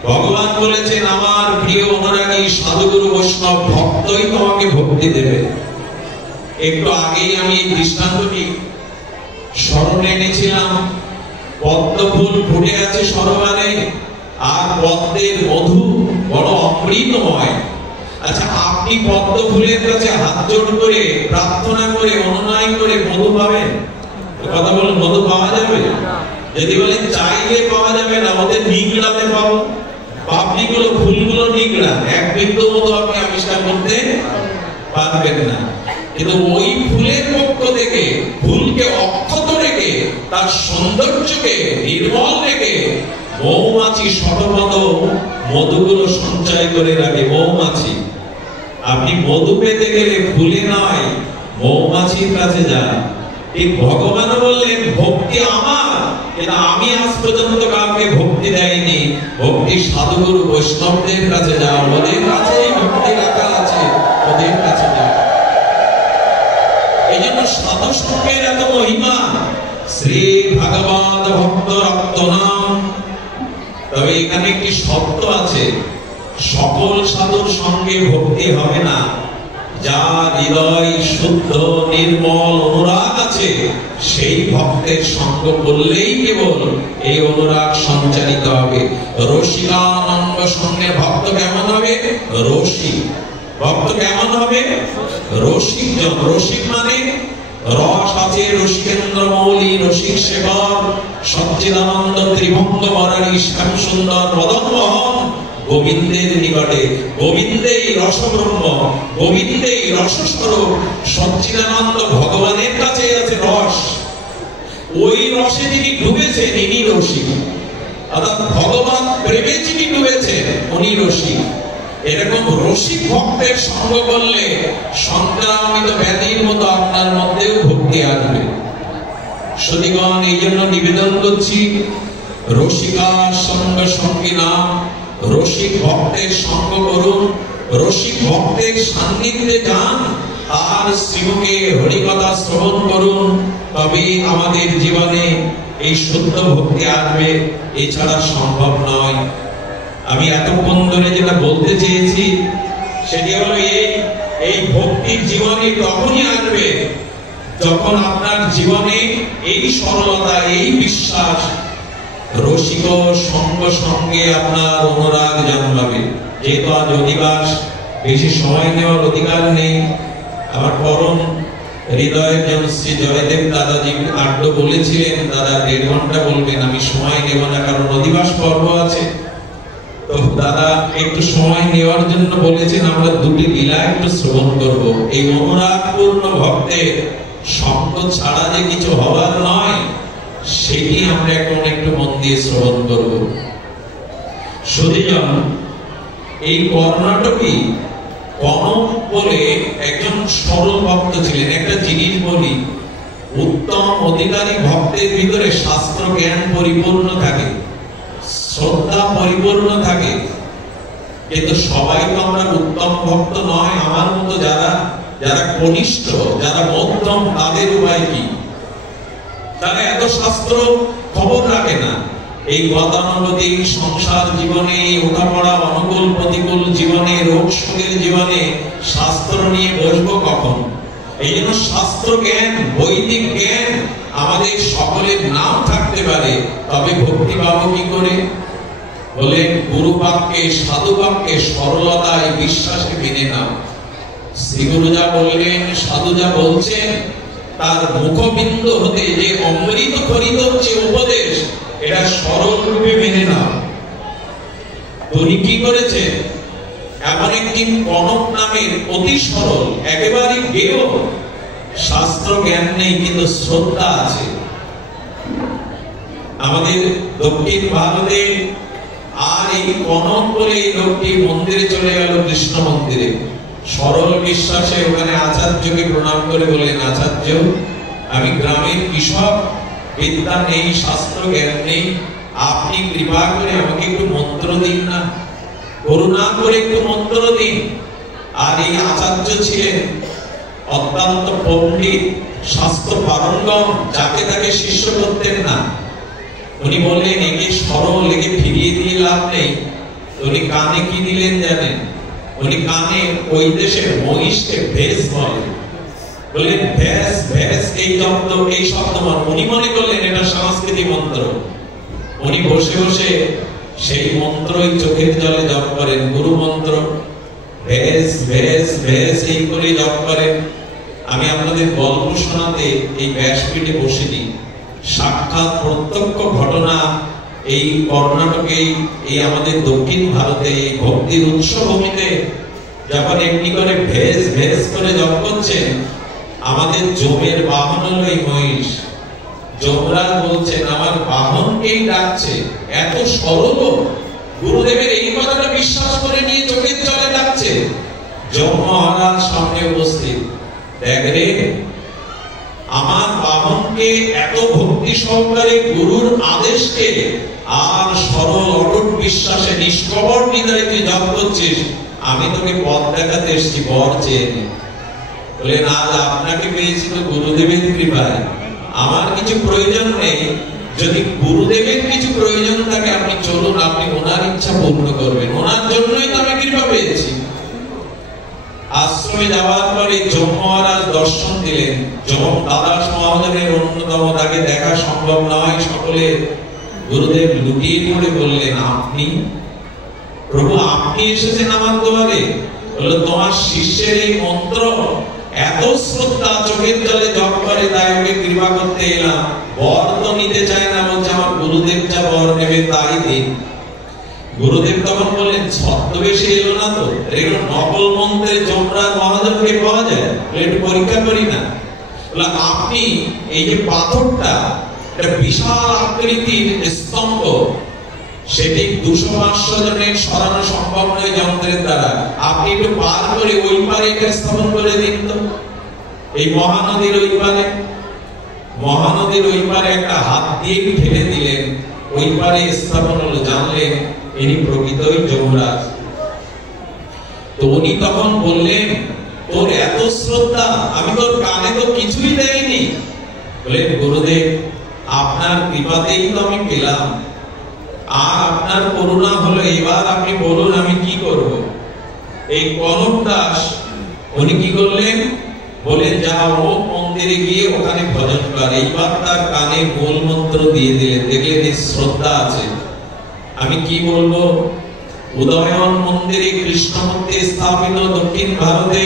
ভগবান বলেছেন, আমার প্রিয় অনুরাগী সাধুগুরু বৈষ্ণব ভক্তই তোমাকে ভক্তি দেবে। একটু আগেই আমি এই দৃষ্টান্তটি স্মরণে এনেছিলাম। পদ্ম ফুল ফুটে আছে সরোবরে, আর পদ্মের মধু বড় অমৃতময়। আচ্ছা, আপনি পদ্ম ফুলের কাছে হাত জোড় করে প্রার্থনা করে অনুনয় করে মধু পাবেন? কথা বলুন, মধু পাওয়া যাবে? যদি বলেন চাইলে পাওয়া যাবে না, ওদের নিগড়াতে পাবো, পাপড়িগুলো ফুলগুলো নিগড়া, এক বিন্দু মধু আপনি আবিষ্কার করতে পারবেন না। কিন্তু ওই ফুলের পক্ষ থেকে ফুলকে অক্ষত রেখে, তার সৌন্দর্যকে নির্মল রেখে, মৌমাছি শতপদ মধুগুলো সঞ্চয় করে রাখে। মৌমাছি, আপনি মধু পেতে গেলে ফুলে নয়, মৌমাছির কাছে যান। এই ভগবান বললেন, ভক্তি আমার, কিন্তু আমি আজ পর্যন্ত কাউকে ভক্তি দেয়নি। ভক্তি সাধুগুরু বৈষ্ণবদের কাছে যাও, ওদের কাছেই ভক্তি রাখা আছে, ওদের কাছে যাও। এই জন্য সাধু সঙ্গের এত মহিমা। শ্রী ভাগবত ভক্ত রক্তনাম। তবে এখানে একটি শর্ত আছে, সকল সাধুর সঙ্গে ভক্তি হবে না। যার হৃদয় শুদ্ধ নির্মল অনুরাগ আছে, সেই ভক্তের সঙ্গ করলেই কেবল এই অনুরাগ সঞ্চারিত হবে। রসিকানন্দ সঙ্গে ভক্ত কেমন হবে? রসিক। ভক্ত কেমন হবে? রসিক জন। রসিক মানে রস আছে, রসিকেন্দ্র মৌলি, রসিক শেখর, সচ্চিদানন্দ ত্রিভঙ্গ বরারী, শ্যাম সুন্দর মদন মোহন গোবিন্দের নিকটে। গোবিন্দেই রসব্রহ্ম, গোবিন্দেই রসস্বরূপ। সচ্চিদানন্দ ভগবানের কাছে আছে রস, ওই রসে যিনি ডুবেছেন ইনি রসিক। অর্থাৎ ভগবান প্রেমে যিনি ডুবেছেন উনি রসিক। এরকম রসিক ভক্তের সঙ্গ করলে সংক্রামিত ব্যাধির মতো আপনার মধ্যেও ভক্তি আসবে। সুধীগণ, এই জন্য নিবেদন করছি, রসিকার সঙ্গ সঙ্গী নাম, রসিক ভক্তের সঙ্গ করুন, রসিক ভক্তের সান্নিধ্যে যান, আর শ্রীমুখে হরিকথা শ্রবণ করুন, তবে আমাদের জীবনে এই শুদ্ধ ভক্তি আসবে, এছাড়া সম্ভব নয়। আমি এতক্ষণ ধরে যেটা বলতে চেয়েছি সেটি হলো এই ভক্তির জীবনে তখনই আসবে যখন আপনার জীবনে এই সরলতা, এই বিশ্বাস, রসিক সঙ্গ সঙ্গে আপনার অনুরাগ জন্মাবে। যেহেতু আজ অধিবাস, বেশি সময় নেওয়ার অধিকার নেই, আমার পরম হৃদয় শ্রী জয়দেব দাদাজি আড্ড বলেছিলেন, দাদা 1.5 ঘন্টা বলবেন, আমি সময় নেব না, কারণ অধিবাস পর্ব আছে। তো দাদা একটু সময় নেওয়ার জন্য বলেছেন আমরা দুটি লীলা একটু শ্রবণ করব। এই অনুরাগপূর্ণ ভক্তের সঙ্গ ছাড়া যে কিছু হবার নয়, সেটি আমরা এখন একটু মন দিয়ে শ্রবণ করব। সুধীজন, এই কর্ণাটকী কনক বলে একজন সরল ভক্ত ছিলেন। একটা জিনিস বলি, উত্তম অধিকারী ভক্তের ভিতরে শাস্ত্র জ্ঞান পরিপূর্ণ থাকে, শ্রদ্ধা পরিপূর্ণ থাকে, কিন্তু সবাই তো আমরা উত্তম ভক্ত নয়। আমার মতো যারা যারা কনিষ্ঠ, যারা মধ্যম, তাদের উপায় কি? তারা এত শাস্ত্র খবর রাখে না। এই গতানুগতিক সংসার জীবনে, ওঠাপড়া অনুকূল প্রতিকূল জীবনে, রোগ শোকের জীবনে শাস্ত্র নিয়ে বসবো কখন? এই জন্য শাস্ত্র জ্ঞান, বৈদিক জ্ঞান আমাদের সকলের নাম থাকতে পারে, তবে ভক্তি পাবো কি করে? বলেন গুরু বাক্যে, সাধু বাক্যে সরলতায় বিশ্বাসে মেনে নাও। শ্রী গুরু যা বললেন, সাধু যা বলছেন, তার মুখবিন্দ হতে যে অমৃত খরিত হচ্ছে উপদেশ, এটা সরল রূপে মেনে নাও। উনি কি করেছে? এমন একদিন কনক নামের অতি সরল, একেবারে গেয়, শাস্ত্র জ্ঞান নেই কিন্তু শ্রদ্ধা আছে। আমাদের দক্ষিণ ভারতে আর এই কনক বলে এই লোকটি মন্দিরে চলে গেল, কৃষ্ণ মন্দিরে। সরল বিশ্বাসে ওখানে আচার্যকে প্রণাম করে বলেন, আচার্য, আমি গ্রামের কৃষক, বিদ্যা নেই, শাস্ত্র জ্ঞান নেই, আপনি কৃপা করে আমাকে একটু মন্ত্র দিন না, করুণা করে একটু মন্ত্র দিন। আর এই আচার্য ছিলেন অত্যন্ত পণ্ডিত, শাস্ত্র পারঙ্গম, যাকে তাকে শিষ্য করতেন না। উনি বললেন, একে সরল, একে ফিরিয়ে দিয়ে লাভ নেই। উনি কানে কি দিলেন জানেন? উনি কানে ওই দেশের মহিষকে ভেস বলেন। বললেন ভেস ভেস, এই শব্দ, এই শব্দ উনি মনে করলেন এটা সংস্কৃতি মন্ত্র। উনি বসে বসে সেই মন্ত্রই চোখের জলে জপ করেন, গুরু মন্ত্র, ভেস ভেস ভেস, এই করে জপ করেন। আমি আপনাদের গল্প শোনাতে এই ব্যাসপীঠে বসিনি, সাক্ষাৎ প্রত্যক্ষ ঘটনা। এই কর্ণাটকে, এই আমাদের দক্ষিণ ভারতে, এই ভক্তির উৎসভূমিতে যখন এমনি করে ভেস ভেস করে জপ করছেন, আমাদের জমের বাহন হলো এই মহিষ। যমরাজ বলছেন আমার বাহনকেই ডাকছে, এত সরল। গুরুদেবের এই কথাটা বিশ্বাস করে নিয়ে চোখের জলে ডাকছে। যম মহারাজ সামনে উপস্থিত, দেখ রে, আমার বাহনকে এত ভক্তি সহকারে গুরুর আদেশকে আর সরল অটুট বিশ্বাসে নিষ্কপট হৃদয়ে তুই জপ করছিস, আমি তোকে পথ দেখাতে এসেছি, বর চেয়ে নে। বলেন, আজ আপনাকে পেয়েছি তো গুরুদেবের কৃপায়, আমার কিছু প্রয়োজন নেই। যদি গুরুদেবের কিছু প্রয়োজন থাকে আপনি চলুন, আপনি ওনার ইচ্ছা পূর্ণ করবেন, ওনার জন্যই তো আমি কৃপা পেয়েছি। আশ্রমে যাওয়ার পরে যম মহারাজ দর্শন দিলেন। যম দাদাস মহাজনের অন্যতম, তাকে দেখা সম্ভব নয় সকলে। গুরুদেব লুটিয়ে পড়ে বললেন, আপনি প্রভু, আপনি এসেছেন আমার দুয়ারে? বলল, তোমার শিষ্যের এই মন্ত্র এত শ্রদ্ধা, চোখের জলে জপ করে, তাই ওকে কৃপা করতে এলাম। বর তো নিতে চায় না, বলছে আমার গুরুদেব যা বর নেবে তাই দিন। গুরুদেব তখন বললেন, ছদ্মবেশে এলো না তো, এরকম নকল মন্ত্রে যমরাজ মহাদেবকে পাওয়া যায়, একটু পরীক্ষা করি না। আপনি এই যে পাথরটা, এটা বিশাল আকৃতির স্তম্ভ, সেটি 200-500 জনের সরানো সম্ভব নয় যন্ত্রের দ্বারা। আপনি একটু পার করে ওই পারে এটা স্থাপন করে দিন তো, এই মহানদীর ওই পারে। মহানদীর ওই পারে একটা হাত দিয়ে ঠেলে দিলেন, ওই পারে স্থাপন হলো। জানলেন ইনি প্রকৃতই যমরাজ। তো উনি তখন বললেন, তোর এত শ্রদ্ধা, আমি তোর কানে তো কিছুই দেয়নি। বলেন, গুরুদেব, আপনার কৃপাতেই তো আমি পেলাম, আর আপনার করুণা হলো, এবার আপনি বলুন আমি কি করব। এই কনক দাস উনি কি করলেন? বলেন, যাও ও মন্দিরে গিয়ে ওখানে ভজন কর। এইবার তার কানে মূল মন্ত্র দিয়ে দিলেন। দেখলেন এই শ্রদ্ধা আছে। আমি কি বলবো, উদয়ন মন্দিরে, কৃষ্ণ মন্দিরে স্থাপিত দক্ষিণ ভারতে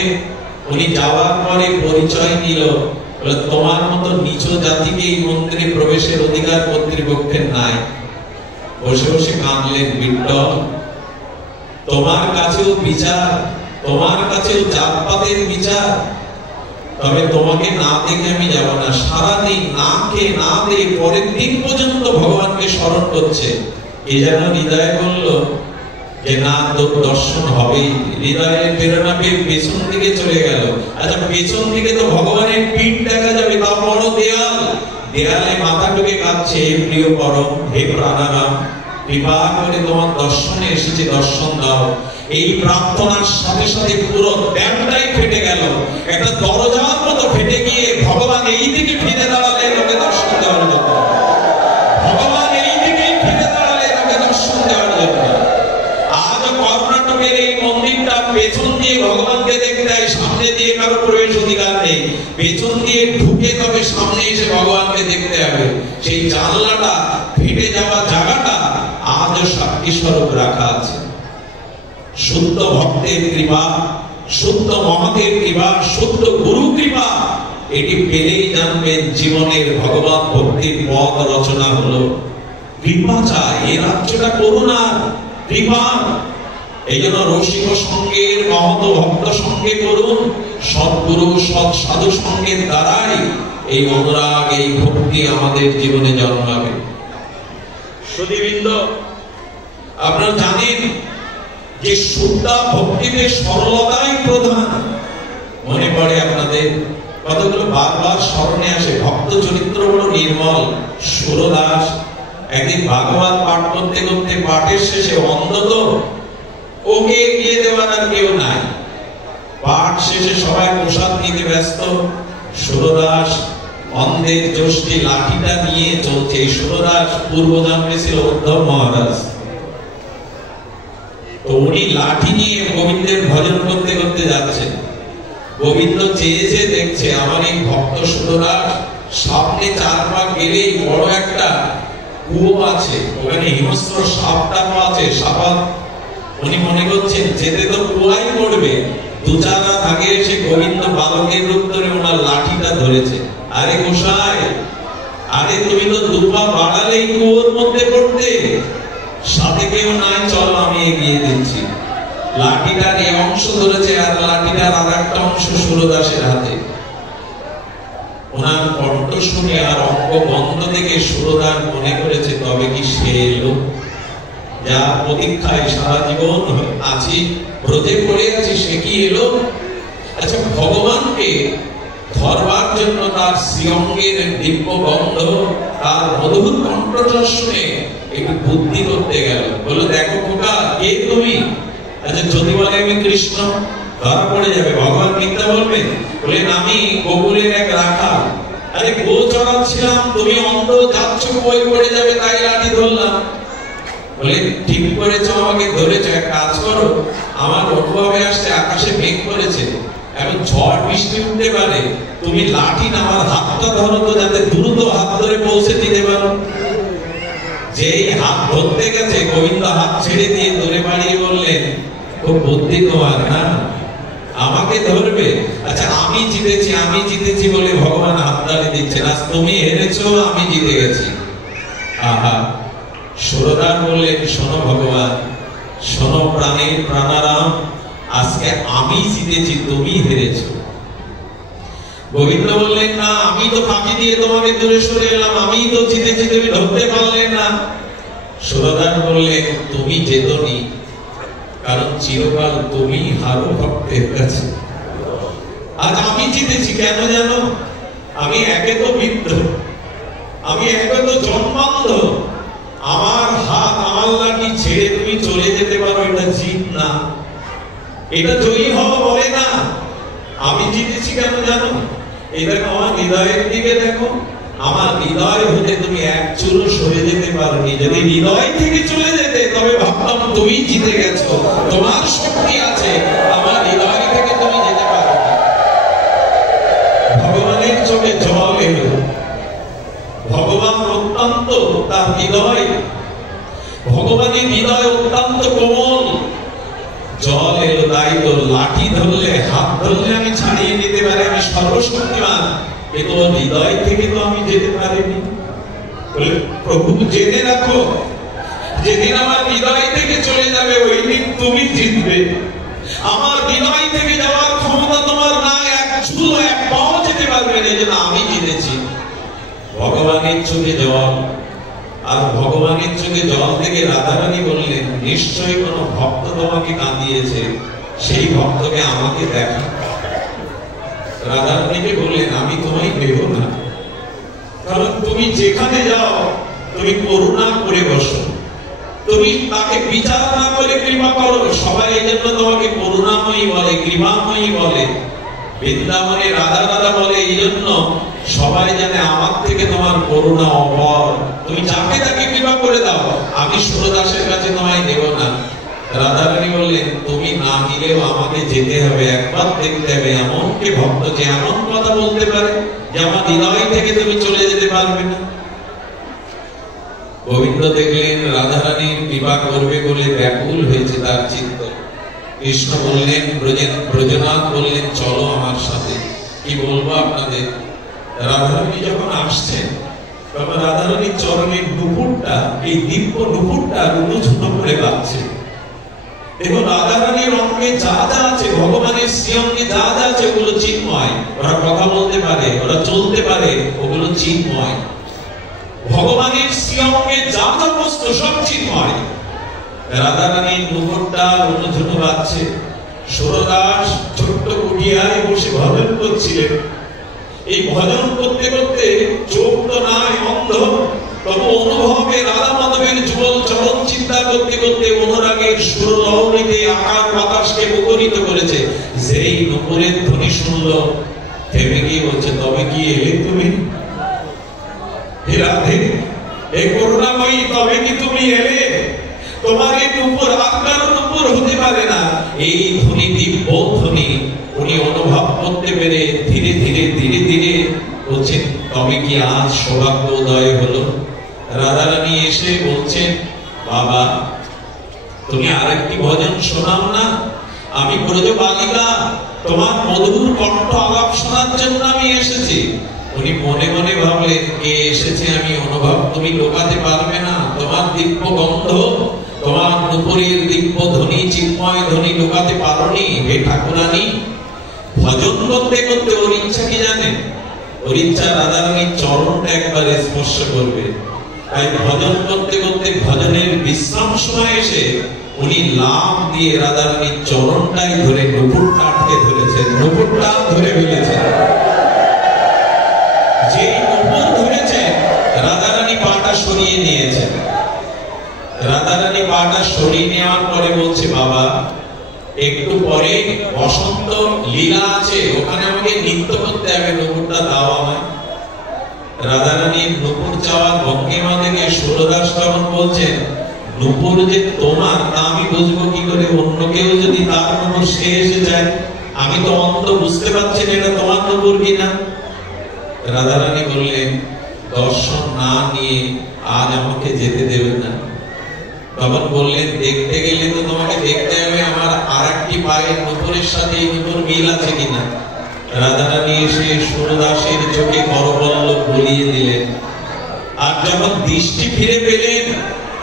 উনি যাওয়ার পরে পরিচয় দিল, তোমার মতো নিচ জাতিকে এই মন্দিরে প্রবেশের অধিকার কর্তৃপক্ষের নাই। বসে বসে কাঁদলেন, বিট্টল তোমার কাছেও বিচার, তোমার কাছেও জাতপাতের বিচার, তবে তোমাকে না দেখে আমি যাব না। সারাদিন না খেয়ে না দিয়ে পরের দিন পর্যন্ত ভগবানকে স্মরণ করছে। এ যেন হৃদয়ে বলল যে না, তোর দর্শন হবেই। হৃদয়ের প্রেরণা পেয়ে পেছন দিকে চলে গেল। আচ্ছা, পেছন দিকে তো ভগবানের পিঠ দেখা যাবে, তা বড় দেয়াল, দেয়ালে মাথা ঢুকে কাঁদছে, হে প্রিয় পরম, হে প্রাণারাম, কৃপা করে তোমার দর্শনে এসেছে, দর্শন দাও। এই প্রার্থনার সাথে সাথে পুরো ড্যামটাই ফেটে গেল, একটা দরজার মতো ফেটে গিয়ে ভগবান এই দিকে ফিরে দাঁড়ালেন ওকে দর্শন দেওয়ার জন্য। ভগবান এই দিকে ফিরে দাঁড়ালেন ওকে দর্শন দেওয়ার জন্য। আজ কর্ণাটকের এই মন্দিরটা পেছন দিয়ে ভগবানকে দেখতে হয়, সামনে দিয়ে কারো প্রবেশ অধিকার নেই। পেছন দিয়ে ঢুকে তবে সামনে এসে ভগবানকে দেখতে হবে। সেই জানলাটা ফেটে যাওয়া জায়গাটা আজও সাক্ষী স্বরূপ রাখা আছে। শুদ্ধ ভক্তের কৃপা, শুদ্ধ মহতের কৃপা, শুদ্ধ গুরু কৃপা, এটি পেলেই জানবেন জীবনের ভগবান ভক্তির পথ রচনা হলো। কৃপা চাই, এই রাজ্যটা করুণার, কৃপা। এই জন্য রসিক সঙ্গের, মহত ভক্ত সঙ্গে করুন, সৎগুরু সৎ সাধু সঙ্গের দ্বারাই এই অনুরাগ, এই ভক্তি আমাদের জীবনে জন্মাবে। সুধীবৃন্দ, আপনারা জানেন যে শুদ্ধা ভক্তিতে সরলতাই প্রধান। মনে পড়ে আপনাদের কতগুলো বারবার স্মরণে আসে। ভক্ত চরিত্র বড় নির্মল। সুরদাস একদিন ভাগবত পাঠ করতে করতে পাঠের শেষে অন্ধত, ওকে এগিয়ে দেওয়ার আর কেউ নাই। পাঠ শেষে সবাই প্রসাদ নিতে ব্যস্ত। সুরদাস অন্ধের যষ্টি লাঠিটা নিয়ে চলছে। সুরদাস পূর্ব জন্মে ছিল উদ্ধব মহারাজ। তো উনি লাঠি নিয়ে গোবিন্দের ভজন করতে করতে যাচ্ছে। গোবিন্দ চেয়েছে, দেখছে আমার এই ভক্ত সুরদাস সামনে 4 পা গেলেই বড় একটা কুয়ো আছে, ওখানে হিংস্র সাপটাও আছে, সাপাত। উনি মনে করছেন যেতে তো কুয়াই পড়বে। 2-4 রাত আগে এসে গোবিন্দ বালকের রূপ ধরে ওনার লাঠিটা ধরেছে। আরে গোসাই, আরে তুমি তো 2 পা বাড়ালেই কুয়োর মধ্যে পড়তে, সাথে কেউ নাই, চলো আমি এগিয়ে দিচ্ছি। লাঠিটার এই অংশ ধরেছে, আর লাঠিটার আর একটা অংশ সুরদাসের হাতে। ওনার কণ্ঠ শুনে আর অঙ্গ বন্ধ থেকে সুরদাস মনে করেছে তবে কি সে এলো, যার প্রতীক্ষায় সারা জীবন আছি, ব্রতে পড়ে আছি, সে কি এলো। আচ্ছা, ভগবানকে ধরবার জন্য তার শ্রীঅঙ্গের দিব্য গন্ধ, তার মধুর কণ্ঠস্বর শুনে একটু বুদ্ধি করতে গেল। বললো, দেখো খোকা, কে তুমি? আচ্ছা, যদি বলে আমি কৃষ্ণ, ধরা পড়ে যাবে। ভগবান মিথ্যা বলবে? বলেন, আমি গোকুলের এক রাখাল। আরে গো চড়াচ্ছিলাম, তুমি অন্ধ, যাচ্ছ, বই পড়ে যাবে, তাই লাঠি ধরলাম। বলে, ঠিক করেছো, আমাকে ধরেছো। এক কাজ করো, আমার অনুভবে আসছে আকাশে মেঘ করেছে, এখন ঝড় বৃষ্টি উঠতে পারে, তুমি লাঠি না আমার হাতটা ধরো তো, যাতে দ্রুত হাত ধরে পৌঁছে দিতে পারো। যেই হাত ধরতে গেছে, গোবিন্দ হাত ছেড়ে দিয়ে দূরে বাড়িয়ে বললেন, খুব বুদ্ধি তোমার না, আমাকে ধরবে? আচ্ছা, আমি জিতেছি, আমি জিতেছি বলে ভগবান হাততালি দিচ্ছেন। আজ তুমি হেরেছো, আমি জিতে গেছি। আহা, সুরদাস বললেন, শোনো ভগবান, শোনো প্রাণের প্রাণারাম, আজকে আমি জিতেছি, তুমি হেরেছো। গোবিন্দ বললেন, না, আমি তো ফাঁকি দিয়ে তোমাকে দূরে সরে এলাম, আমি তো জিতেছি, তুমি ধরতে পারলেন না। সুরদাস বললেন, তুমি জেতনি, কারণ চিরকাল তুমি হারো ভক্তের কাছে। আজ আমি জিতেছি, কেন জানো? আমি একে তো বৃদ্ধ, আমি একে তো জন্মান্ধ। আমার হাত, আমার লাঠি ছেড়ে তুমি চলে যেতে পারো, এটা জিত না, এটা জয়ী হওয়া বলে না। আমি জিতেছি কেন জানো? এই দেখো, আমার হৃদয়ের দিকে দেখো, আমার হৃদয় হতে তুমি এক চুল সরে যেতে পারোনি। যদি হৃদয় থেকে চলে যেতে, তবে ভাবতাম তুমি জিতে গেছো, তোমার শক্তি আছে। আমার হৃদয় থেকে তুমি যেতে পারো। ভগবানের চোখে জল এলো। ভগবান অত্যন্ত, তার হৃদয়, ভগবানের হৃদয় অত্যন্ত কোমল। জল এলো, তাই তাই তো লাঠি ধরলে, হাত ধরলে আমি ছাড়িয়ে নিতে পারি, আমি সর্বশক্তিমান, কিন্তু ওর হৃদয় থেকে তো আমি যেতে পারিনি। বলে প্রভু জেনে রাখো, যেদিন আমার হৃদয় থেকে চলে যাবে ওই দিন তুমি জিতবে। আমার হৃদয় থেকে যাওয়ার ক্ষমতা তোমার নাই, এক চুল এক পাও যেতে পারবে না, যেন আমি জিতেছি। ভগবানের চোখে জল, আর ভগবানের চোখে জল থেকে রাধারানী বললেন, নিশ্চয়ই কোন ভক্ত তোমাকে কাঁদিয়েছে, সেই ভক্তকে আমাকে দেখা। রাধারানীকে বললেন, আমি তোমায় দেব না, কারণ তুমি যেখানে যাও তুমি করুণা করে বসো, তুমি তাকে বিচার না করে কৃপা করো। সবাই এই জন্য তোমাকে করুণাময়ী বলে, কৃপাময়ী বলে। বৃন্দাবনে রাধা রাধা বলে এই জন্য, সবাই জানে আমার থেকে তোমার করুণা অপর, তুমি যাকে তাকে কৃপা করে দাও, আমি সুরদাসের কাছে তোমায় দেব না। রাধারানী বললেন, তুমি না দিলেও আমাকে যেতে হবে, একবার দেখতে হবে এমন কে ভক্ত যে এমন কথা বলতে পারে যে আমার হৃদয় থেকে তুমি চলে যেতে পারবে না। গোবিন্দ দেখলেন রাধারানীর কৃপা করবে বলে ব্যাকুল হয়েছে তার চিত্ত। কৃষ্ণ বললেন, ব্রজনাথ বললেন, চলো আমার সাথে। কি বলবো আপনাদের, রাধারানী যখন আসছেন তখন রাধারানীর চরণের নুপুরটা, এই দিব্য নুপুরটা রুনুঝুনো করে বাজছে। দেখুন রাধারানীর অঙ্গে যা যা আছে, ভগবানের শ্রীঅঙ্গে যা যা আছে, ওগুলো চিন্ময়। ওরা কথা বলতে পারে, ওরা চলতে পারে, ওগুলো চিন্ময়। ভগবানের শ্রীঅঙ্গে যা যা বস্তু সব চিন্ময়। রাধারানীর নুপুরটা রুনুঝুনো বাজছে। সুরদাস ছোট্ট কুটিয়ায় বসে ভজন করছিলেন। এই ভজন করতে করতে চোখ তো নাই, অন্ধ, তবু অনুভবে রাধা মাধবের যুগল চরণ চিন্তা করতে করতে অনুরাগের সুরলহরীতে আকার বাতাসকে মুখরিত করেছে। যেই নুপুরের ধ্বনি শুনলো, থেমে গিয়ে বলছে, তবে কি এলে তুমি? হে রাধে, হে করুণাময়ী, তবে কি তুমি এলে? তোমার এই নুপুর আর কারো নুপুর হতে পারে না। এই ধ্বনি দিব্য ধ্বনি উনি অনুভব করতে পেরে ধীরে ধীরে ধীরে ধীরে বলছেন, তবে কি আজ সৌভাগ্য উদয় হলো? রাধারানী এসে বলছেন, বাবা তুমি আরেকটি ভজন শোনাও না, আমি ব্রজ বালিকা, তোমার মধুর কণ্ঠ আলাপ শোনার জন্য আমি এসেছি। উনি মনে মনে ভাবলেন, কে এসেছে আমি অনুভব তুমি লোকাতে পারবে না। তোমার দিব্য গন্ধ, তোমার নুপুরের দিব্য ধ্বনি, চিন্ময় ধ্বনি লোকাতে পারোনি হে ঠাকুরানী। ভজন করতে করতে ওর ইচ্ছা কি জানেন? ওর ইচ্ছা রাধারানীর চরণটা একবার স্পর্শ করবে। তাই ভজন করতে করতে ভজনের বিশ্রাম সময় এসে উনি লাভ দিয়ে রাধারানীর চরণটাই ধরে নুপুরটা আটকে ধরেছেন, নুপুরটা ধরে ফেলেছেন। যে নুপুর ধরেছেন, রাধারানী পাটা সরিয়ে নিয়েছেন। রাধারানী পাটা সরিয়ে নেওয়ার পরে বলছে, বাবা একটু পরে বসন্ত লীলা আছে, ওখানে আমাকে নৃত্য করতে হবে, নুপুরটা দাও আমায়। রাধারানীর নুপুর চাওয়ার ভঙ্গিমা দেখে সুরদাস তখন বলছেন, নুপুর যে তোমার তা আমি বুঝবো কি করে? অন্য কেউ যদি তার নুপুর সে এসে যায়, আমি তো অন্ত বুঝতে পারছি না এটা তোমার নুপুর কিনা। রাধারানী বললেন, দর্শন না নিয়ে আজ আমাকে যেতে দেবে না। তখন বললেন, দেখতে গেলে তো তোমাকে দেখতে হবে আমার আর একটি পায়ের নুপুরের সাথে এই নুপুর মিল আছে কিনা। রাধারানী এসে সুরদাসের চোখে করপল্লব বুলিয়ে দিলেন। আর যখন দৃষ্টি ফিরে পেলেন,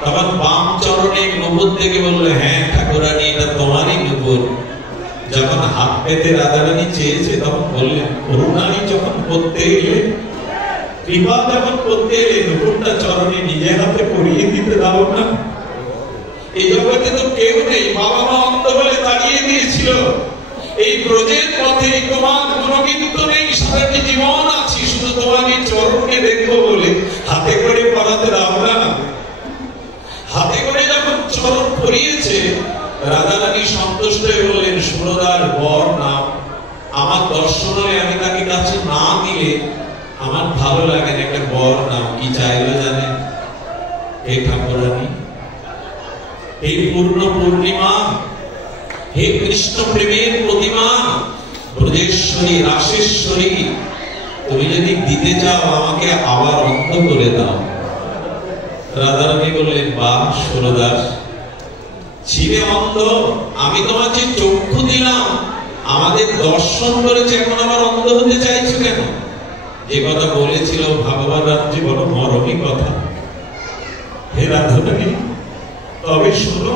তখন বাম চরণে নুপুর থেকে বলল, হ্যাঁ ঠাকুরানী, এটা তোমারই নুপুর। যখন হাত পেতে রাধারানী চেয়েছে, তখন বললেন, করুণানী যখন করতে এলে, কৃপা যখন করতে এলে, নুপুরটা চরণে নিজে হাতে পরিয়ে দিতে দাও না। এই জগতে তো কেউ নেই, বাবা মা অন্ধ বলে তাড়িয়ে দিয়েছিল। এই ব্রজের পথে তোমার কোনো কিন্তু নেই, সারাটি জীবন আছি শুধু তোমার এই চরণকে দেখবো বলে। হাতে করে পড়াতে দাও না। হাতে করে যখন চরণ পরিয়েছে, রাধারানী সন্তুষ্ট হয়ে বললেন, সুরদার বর নাম, আমার দর্শন হলে আমি তাকে কাছে না দিলে আমার ভালো লাগে না, একটা বর নাম। কি চাইলো জানেন? হে ঠাকুরানী, হে পূর্ণ পূর্ণিমা, হে কৃষ্ণ প্রেমের প্রতিমা, ব্রজেশ্বরী রাসেশ্বরী, তুমি যদি দিতে চাও আমাকে আবার অন্ধ করে দাও। রাধারানী বললেন, বাহ সুরদাস, ছিলে অন্ধ, আমি তোমাকে চক্ষু দিলাম, আমাদের দর্শন করেছে, এখন আবার অন্ধ হতে চাইছো কেন? যে কথা বলেছিল ভগবান রাত্রি, বড় মরমী কথা। হে রাধারানী, তবে শোনো,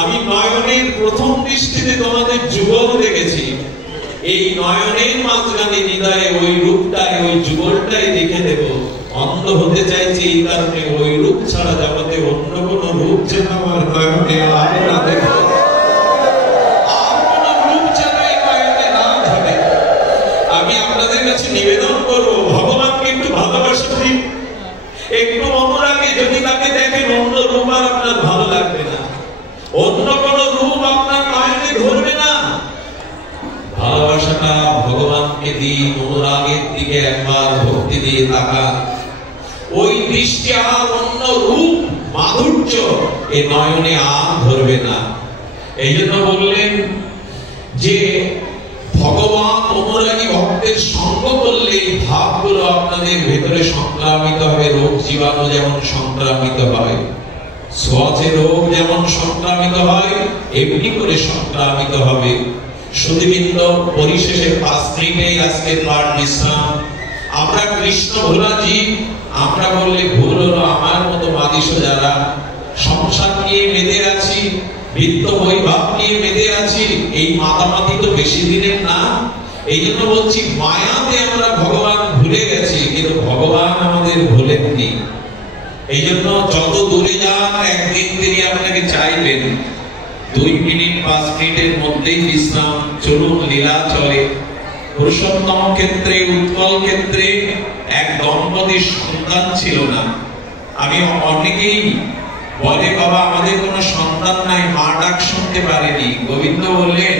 আমি নয়নের প্রথম দৃষ্টিতে তোমাদের যুগল দেখেছি, এই নয়নের মাঝখানে হৃদয়ে ওই রূপটাই, ওই যুগলটাই দেখে দেব। অন্ধ হতে চাইছি এই কারণে, ওই রূপ ছাড়া জগতে অন্য কোন রূপ যেন আমার নয়নে আর না দেখে, আর কোন রূপ যেন এই নয়নে না ধরে। আমি আপনাদের কাছে নিবেদন করব, ভগবানকে একটু ভালোবাসা দিন, একটু অনুরাগে যদি তাকে দেখেন, অন্য রূপ আর আপনার ভালো লাগবে না, অন্য কোন রূপ আপনার নয়নে ধরবে না। ভালোবাসাটা ভগবানকে দিন, অনুরাগের দিকে একবার ভক্তি দিয়ে তাকান, ওই দৃষ্টি আর অন্য রূপ মাধুর্য এই নয়নে আর ধরবে না। এই জন্য বললেন যে ভগবান অনুরাগী ভক্তের সঙ্গ করলে এই ভাবগুলো আপনাদের ভেতরে সংক্রামিত হবে। রোগ জীবাণু যেমন সংক্রামিত হয়, সোয়াচে রোগ যেমন সংক্রামিত হয়, এমনি করে সংক্রামিত হবে। সুধীবৃন্দ, পরিশেষে 5 মিনিটেই আজকের পাঠ বিশ্রাম। আমরা কৃষ্ণ ভোলা জীব, আমরা বললে ভুল হলো। আমার মতো মানুষ যারা সংসার নিয়ে মেতে আছি, বৃত্ত বৈভব নিয়ে মেতে আছি, এই মাতামাতি তো বেশি দিনের না। এই জন্য বলছি, মায়াতে আমরা ভগবান ভুলে গেছি, কিন্তু ভগবান আমাদের ভুলেননি। এই জন্য যত দূরে যান, একদিন তিনি আপনাকে চাইবেন। 2 মিনিট 5 মিনিটের মধ্যেই বিশ্রাম। চলুন লীলা চলে। পুরুষোত্তম ক্ষেত্রে, উৎকল ক্ষেত্রে এক দম্পতির সন্তান ছিল না। আমি অনেকেই বলে, বাবা আমাদের কোনো সন্তান নাই, মা ডাক শুনতে পারেনি। গোবিন্দ বললেন,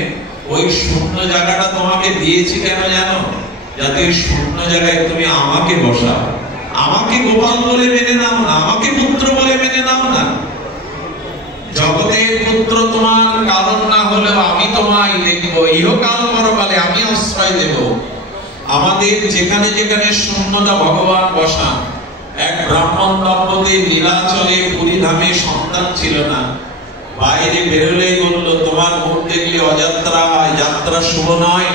ওই শূন্য জায়গাটা তোমাকে দিয়েছি কেন জানো? যাতে ওই শূন্য জায়গায় তুমি আমাকে বসাও, আমাকে গোপাল বলে মেনে নাও না, আমাকে পুত্র বলে মেনে নাও না। জগতের পুত্র তোমার কারণ না হলেও আমি তোমায় দেখবো, ইহকাল পরকালে আমি আশ্রয় দেব। আমাদের যেখানে যেখানে শূন্যতা ভগবান বসান। এক ব্রাহ্মণ দম্পতির নীলাচলে পুরী ধামে সন্তান ছিল না। বাইরে বেরোলেই বললো, তোমার মুখ দেখলে অযাত্রা হয়, যাত্রা শুভ নয়।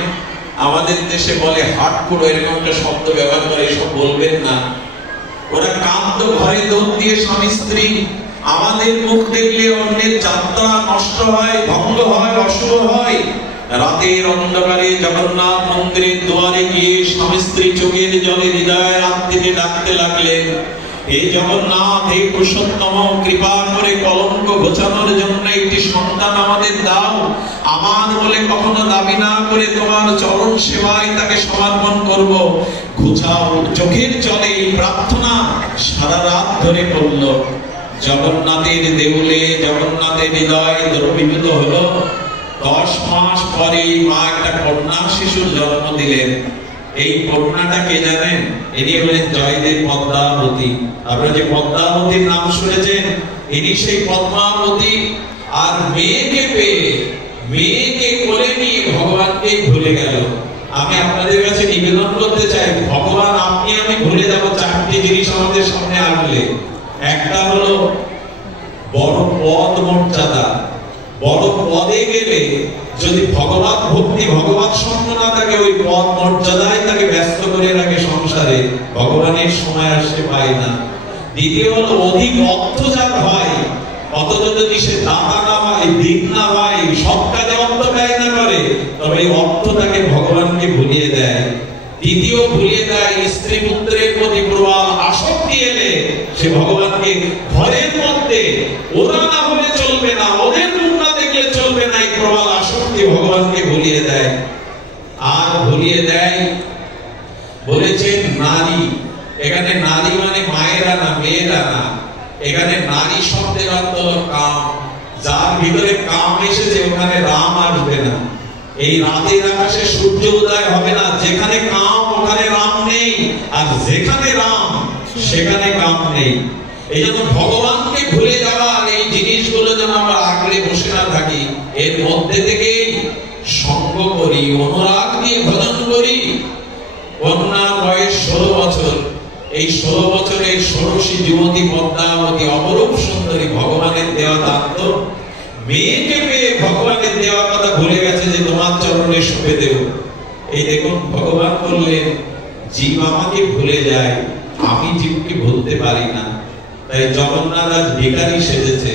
আমাদের দেশে বলে হাট পুরো, এরকম একটা শব্দ ব্যবহার করে, এসব বলবেন না। ওরা কাঁদতো ঘরে দৌড় দিয়ে স্বামী স্ত্রী। আমাদের মুখ দেখলে অন্যের যাত্রা নষ্ট হয়, ভঙ্গ হয়, অশুভ হয়। রাতের অন্ধকারে জগন্নাথ মন্দিরের দুয়ারে গিয়ে স্বামী স্ত্রী চোখের জলে হৃদয়ের আত্মীকে ডাকতে লাগলেন, হে জগন্নাথ, হে পুরুষোত্তম, কৃপা করে কলঙ্ক ঘোচানোর জন্য একটি সন্তান আমাদের দাও। আমার বলে কখনো দাবি না করে তোমার চরণ সেবায় তাকে সমর্পণ করব। ঘুচাও। চোখের জলে প্রার্থনা সারা রাত ধরে পড়ল। জগন্নাথের দেউলে জগন্নাথের হৃদয় দ্রবীভূত হলো। 10 মাস পরে মা একটা কন্যা শিশুর জন্ম দিলেন। এই কন্যাটা কে জানেন? ইনি হলেন জয়দেব পদ্মাবতী। আপনারা যে পদ্মাবতীর নাম শুনেছেন, ইনি সেই পদ্মাবতী। আর মেয়েকে পেয়ে, মেয়েকে কোলে নিয়ে ভগবানকে ভুলে গেল। আমি আপনাদের কাছে নিবেদন করতে চাই, ভগবান আপনি আমি ভুলে যাব 4টি জিনিস আমাদের সামনে আসলে। একটা হলো বড় পদ মর্যাদা। বড় পদে গেলে যদি ভগবত ভক্তি, ভগবত সঙ্গ না থাকে, ওই পদ মর্যাদায় তাকে ব্যস্ত করে রাখে সংসারে, ভগবানের সময় আসে পায় না। দ্বিতীয় হলো অধিক অর্থ যার হয়, অথচ যদি সে দাতা না হয়, দিক না হয়, সব কাজে অর্থ ব্যয় না করে, তবে এই অর্থ তাকে ভগবানকে ভুলিয়ে দেয়। দ্বিতীয় ভুলিয়ে দেয় স্ত্রী পুত্রের প্রতি প্রবল আসক্তি এলে সে ভগবানকে ঘরের মধ্যে, ওরা না হলে চলবে না, ওদের মুখ না দেখলে চলবে না, এই প্রবল আসক্তি ভগবানকে ভুলিয়ে দেয়। আর ভুলিয়ে দেয় বলেছেন নারী। এখানে নারী মানে মায়েরা না, মেয়েরা না। এখানে নারী শব্দের অর্থ কাম। যার ভিতরে কাম এসেছে ওখানে রাম আসবে না। এই রাতের আকাশে সূর্য উদয় হবে না। যেখানে কাম ওখানে রাম নেই, আর যেখানে রাম সেখানে কাম নেই। এই জন্য ভগবানকে ভুলে যাওয়ার এই জিনিসগুলো যেন আমরা আগলে বসে না থাকি, এর মধ্যে থেকে সঙ্গ করি, অনুরাগ দিয়ে ভজন করি। কন্যার বয়স 16 বছর। এই 16 বছরের ষোড়শী যুবতী পদ্মাবতী অপরূপ সুন্দরী, ভগবানের দেওয়া দান। মেয়েকে পেয়ে ভগবানের দেওয়া কথা ভুলে গেছে যে তোমার চরণে সঁপে দেব। এই দেখুন ভগবান বললেন জীব আমাকে ভুলে যায়, আমি জীবকে ভুলতে পারি না। তাই জগন্নাথ আজ ভিখারি সেজেছে,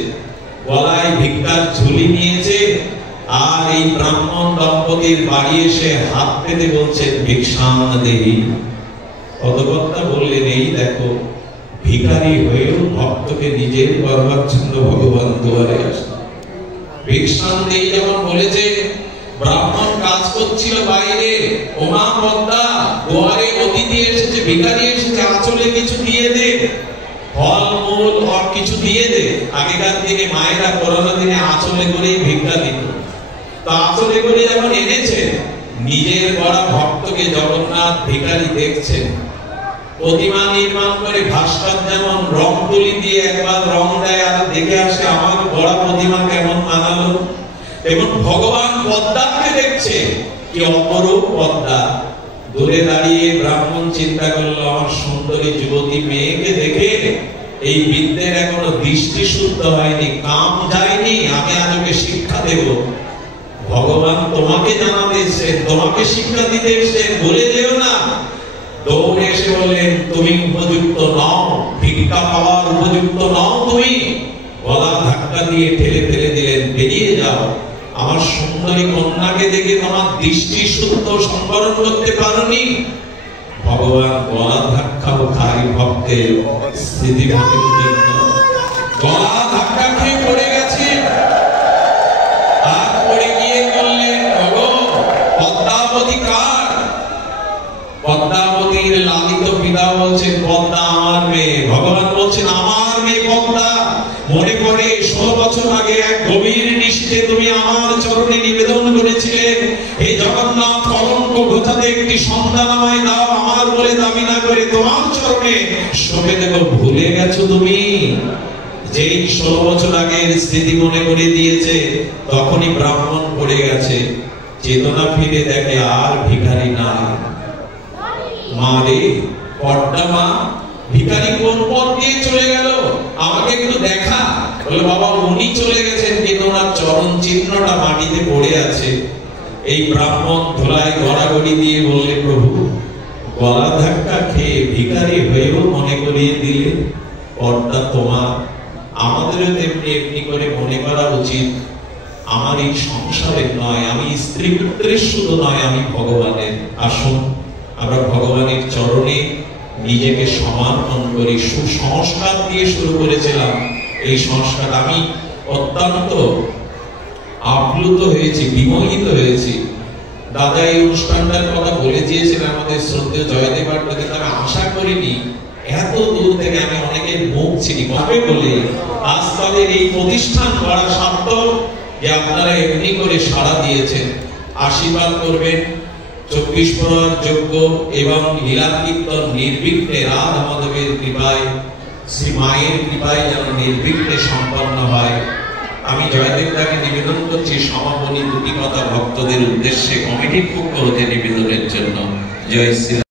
গলায় ভিক্ষার ঝুলি নিয়েছে, আর এই ব্রাহ্মণ দম্পতির বাড়ি এসে হাত পেতে বলছেন ভিক্ষাং দেহি। পদকর্তা বললেন এই দেখো ভিখারি হয়েও ভক্তকে নিজের করবার জন্য ভগবান দুয়ারে আসে। ভিক্ষাং দেহি যখন বলেছে, ব্রাহ্মণ কাজ করছিল বাইরে, ওমা পদ্মা দুয়ারে অতিথি এসেছে, ভিখারি এসেছে, আঁচলে কিছু দিয়ে দে, ফল মূল আর কিছু দিয়ে দে। আগেকার দিনে মায়েরা করোনা দিনে আঁচলে করেই ভিক্ষা দিত। তো আঁচলে করে যখন এনেছে, নিজের বড় ভক্তকে জগন্নাথ ভিখারি দেখছেন। প্রতিমা নির্মাণ করে ভাস্কর যেমন রং তুলি দিয়ে একবার রং দেয় আর দেখে আসে আমার বড় প্রতিমা কেমন বানালো, এবং ভগবান পদ্মাকে দেখছে, কি অপরূপ পদ্মা। দূরে দাঁড়িয়ে ব্রাহ্মণ চিন্তা করলো আমার সুন্দরী যুবতী মেয়েকে দেখে এই বিদ্যের এখনো দৃষ্টি শুদ্ধ হয়নি, কাম যায়নি, আমি আজ ওকে শিক্ষা দেব। ভগবান তোমাকে জানাতে এসেছেন, তোমাকে শিক্ষা দিতে এসেছেন, বলে যেও না। দৌড়ে এসে বললেন তুমি উপযুক্ত নও, ভিক্ষা পাওয়ার উপযুক্ত নও তুমি। গলা ধাক্কা দিয়ে ঠেলে ফেলে দিলেন, বেরিয়ে যাও। আমার সুন্দরী কন্যাকে দেখে তোমার দৃষ্টি শুদ্ধ সংবরণ করতে পারোনি। ভগবান গলা ধাক্কাও খাই ভক্তের স্থিতিভঙ্গির জন্য। গলা ধাক্কা খেয়ে পড়ে গেছে, আর পড়ে গিয়ে বললেন ভগো পদ্মাবতী কার? পদ্মাবতীর লালিত পিতা বলছেন পদ্মা আমার মেয়ে। ভগবান বলছেন আমার মেয়ে পদ্মা। মনে পড়ে 16 বছর আগে এক গভীর নিশীথে তুমি আমার চরণে নিবেদন করেছিলে, হে জগন্নাথ কলঙ্ক ঘোচাতে একটি সন্তান আমায় দাও, আমার বলে দাবি না করে তোমার চরণে সঁপে দেব। ভুলে গেছো তুমি? যেই 16 বছর আগের স্মৃতি মনে করে দিয়েছে, তখনই ব্রাহ্মণ পড়ে গেছে। চেতনা ফিরে দেখে আর ভিখারি নাই। মা রে পদ্মা মা, ভিখারি কোন পথ দিয়ে চলে গেল, আমাকে একটু দেখা। বলে বাবা উনি চলে গেছেন, কিন্তু ওনার চরণ চিহ্নটা মাটিতে পড়ে আছে। এই ব্রাহ্মণ ধুলায় গড়াগড়ি দিয়ে বললে প্রভু গলা ধাক্কা খেয়ে ভিখারি হয়েও মনে করিয়ে দিলে পদ্মা তোমার। আমাদেরও তেমনি এমনি করে মনে করা উচিত আমার এই সংসারের নয়, আমি স্ত্রী পুত্রের শুধু নয়, আমি ভগবানের। আসুন আমরা ভগবানের চরণে নিজেকে সমর্পণ করি। সুসংস্কার দিয়ে শুরু করেছিলাম এই সংস্কার। আমি অত্যন্ত আপ্লুত হয়েছি, বিমোহিত হয়েছি। দাদা এই অনুষ্ঠানটার কথা বলে দিয়েছিলেন আমাদের শ্রদ্ধেয় জয়দেব আড্ডা, কিন্তু আমি আশা করিনি এত দূর থেকে আমি অনেকের মুখ চিনি কবে বলে। আজ তাদের এই প্রতিষ্ঠান করা সার্থক যে আপনারা এমনি করে সাড়া দিয়েছেন। আশীর্বাদ করবেন 24 প্রহর যজ্ঞ এবং লীলা কীর্তন নির্বিঘ্নে রাধা মাধবের কৃপায়, শ্রী মায়ের কৃপায় যেন নির্বিঘ্নে সম্পন্ন হয়। আমি জয়দেব দাকে নিবেদন করছি সমাপনী দুটি কথা ভক্তদের উদ্দেশ্যে কমিটির পক্ষ হতে নিবেদনের জন্য। জয় শ্রী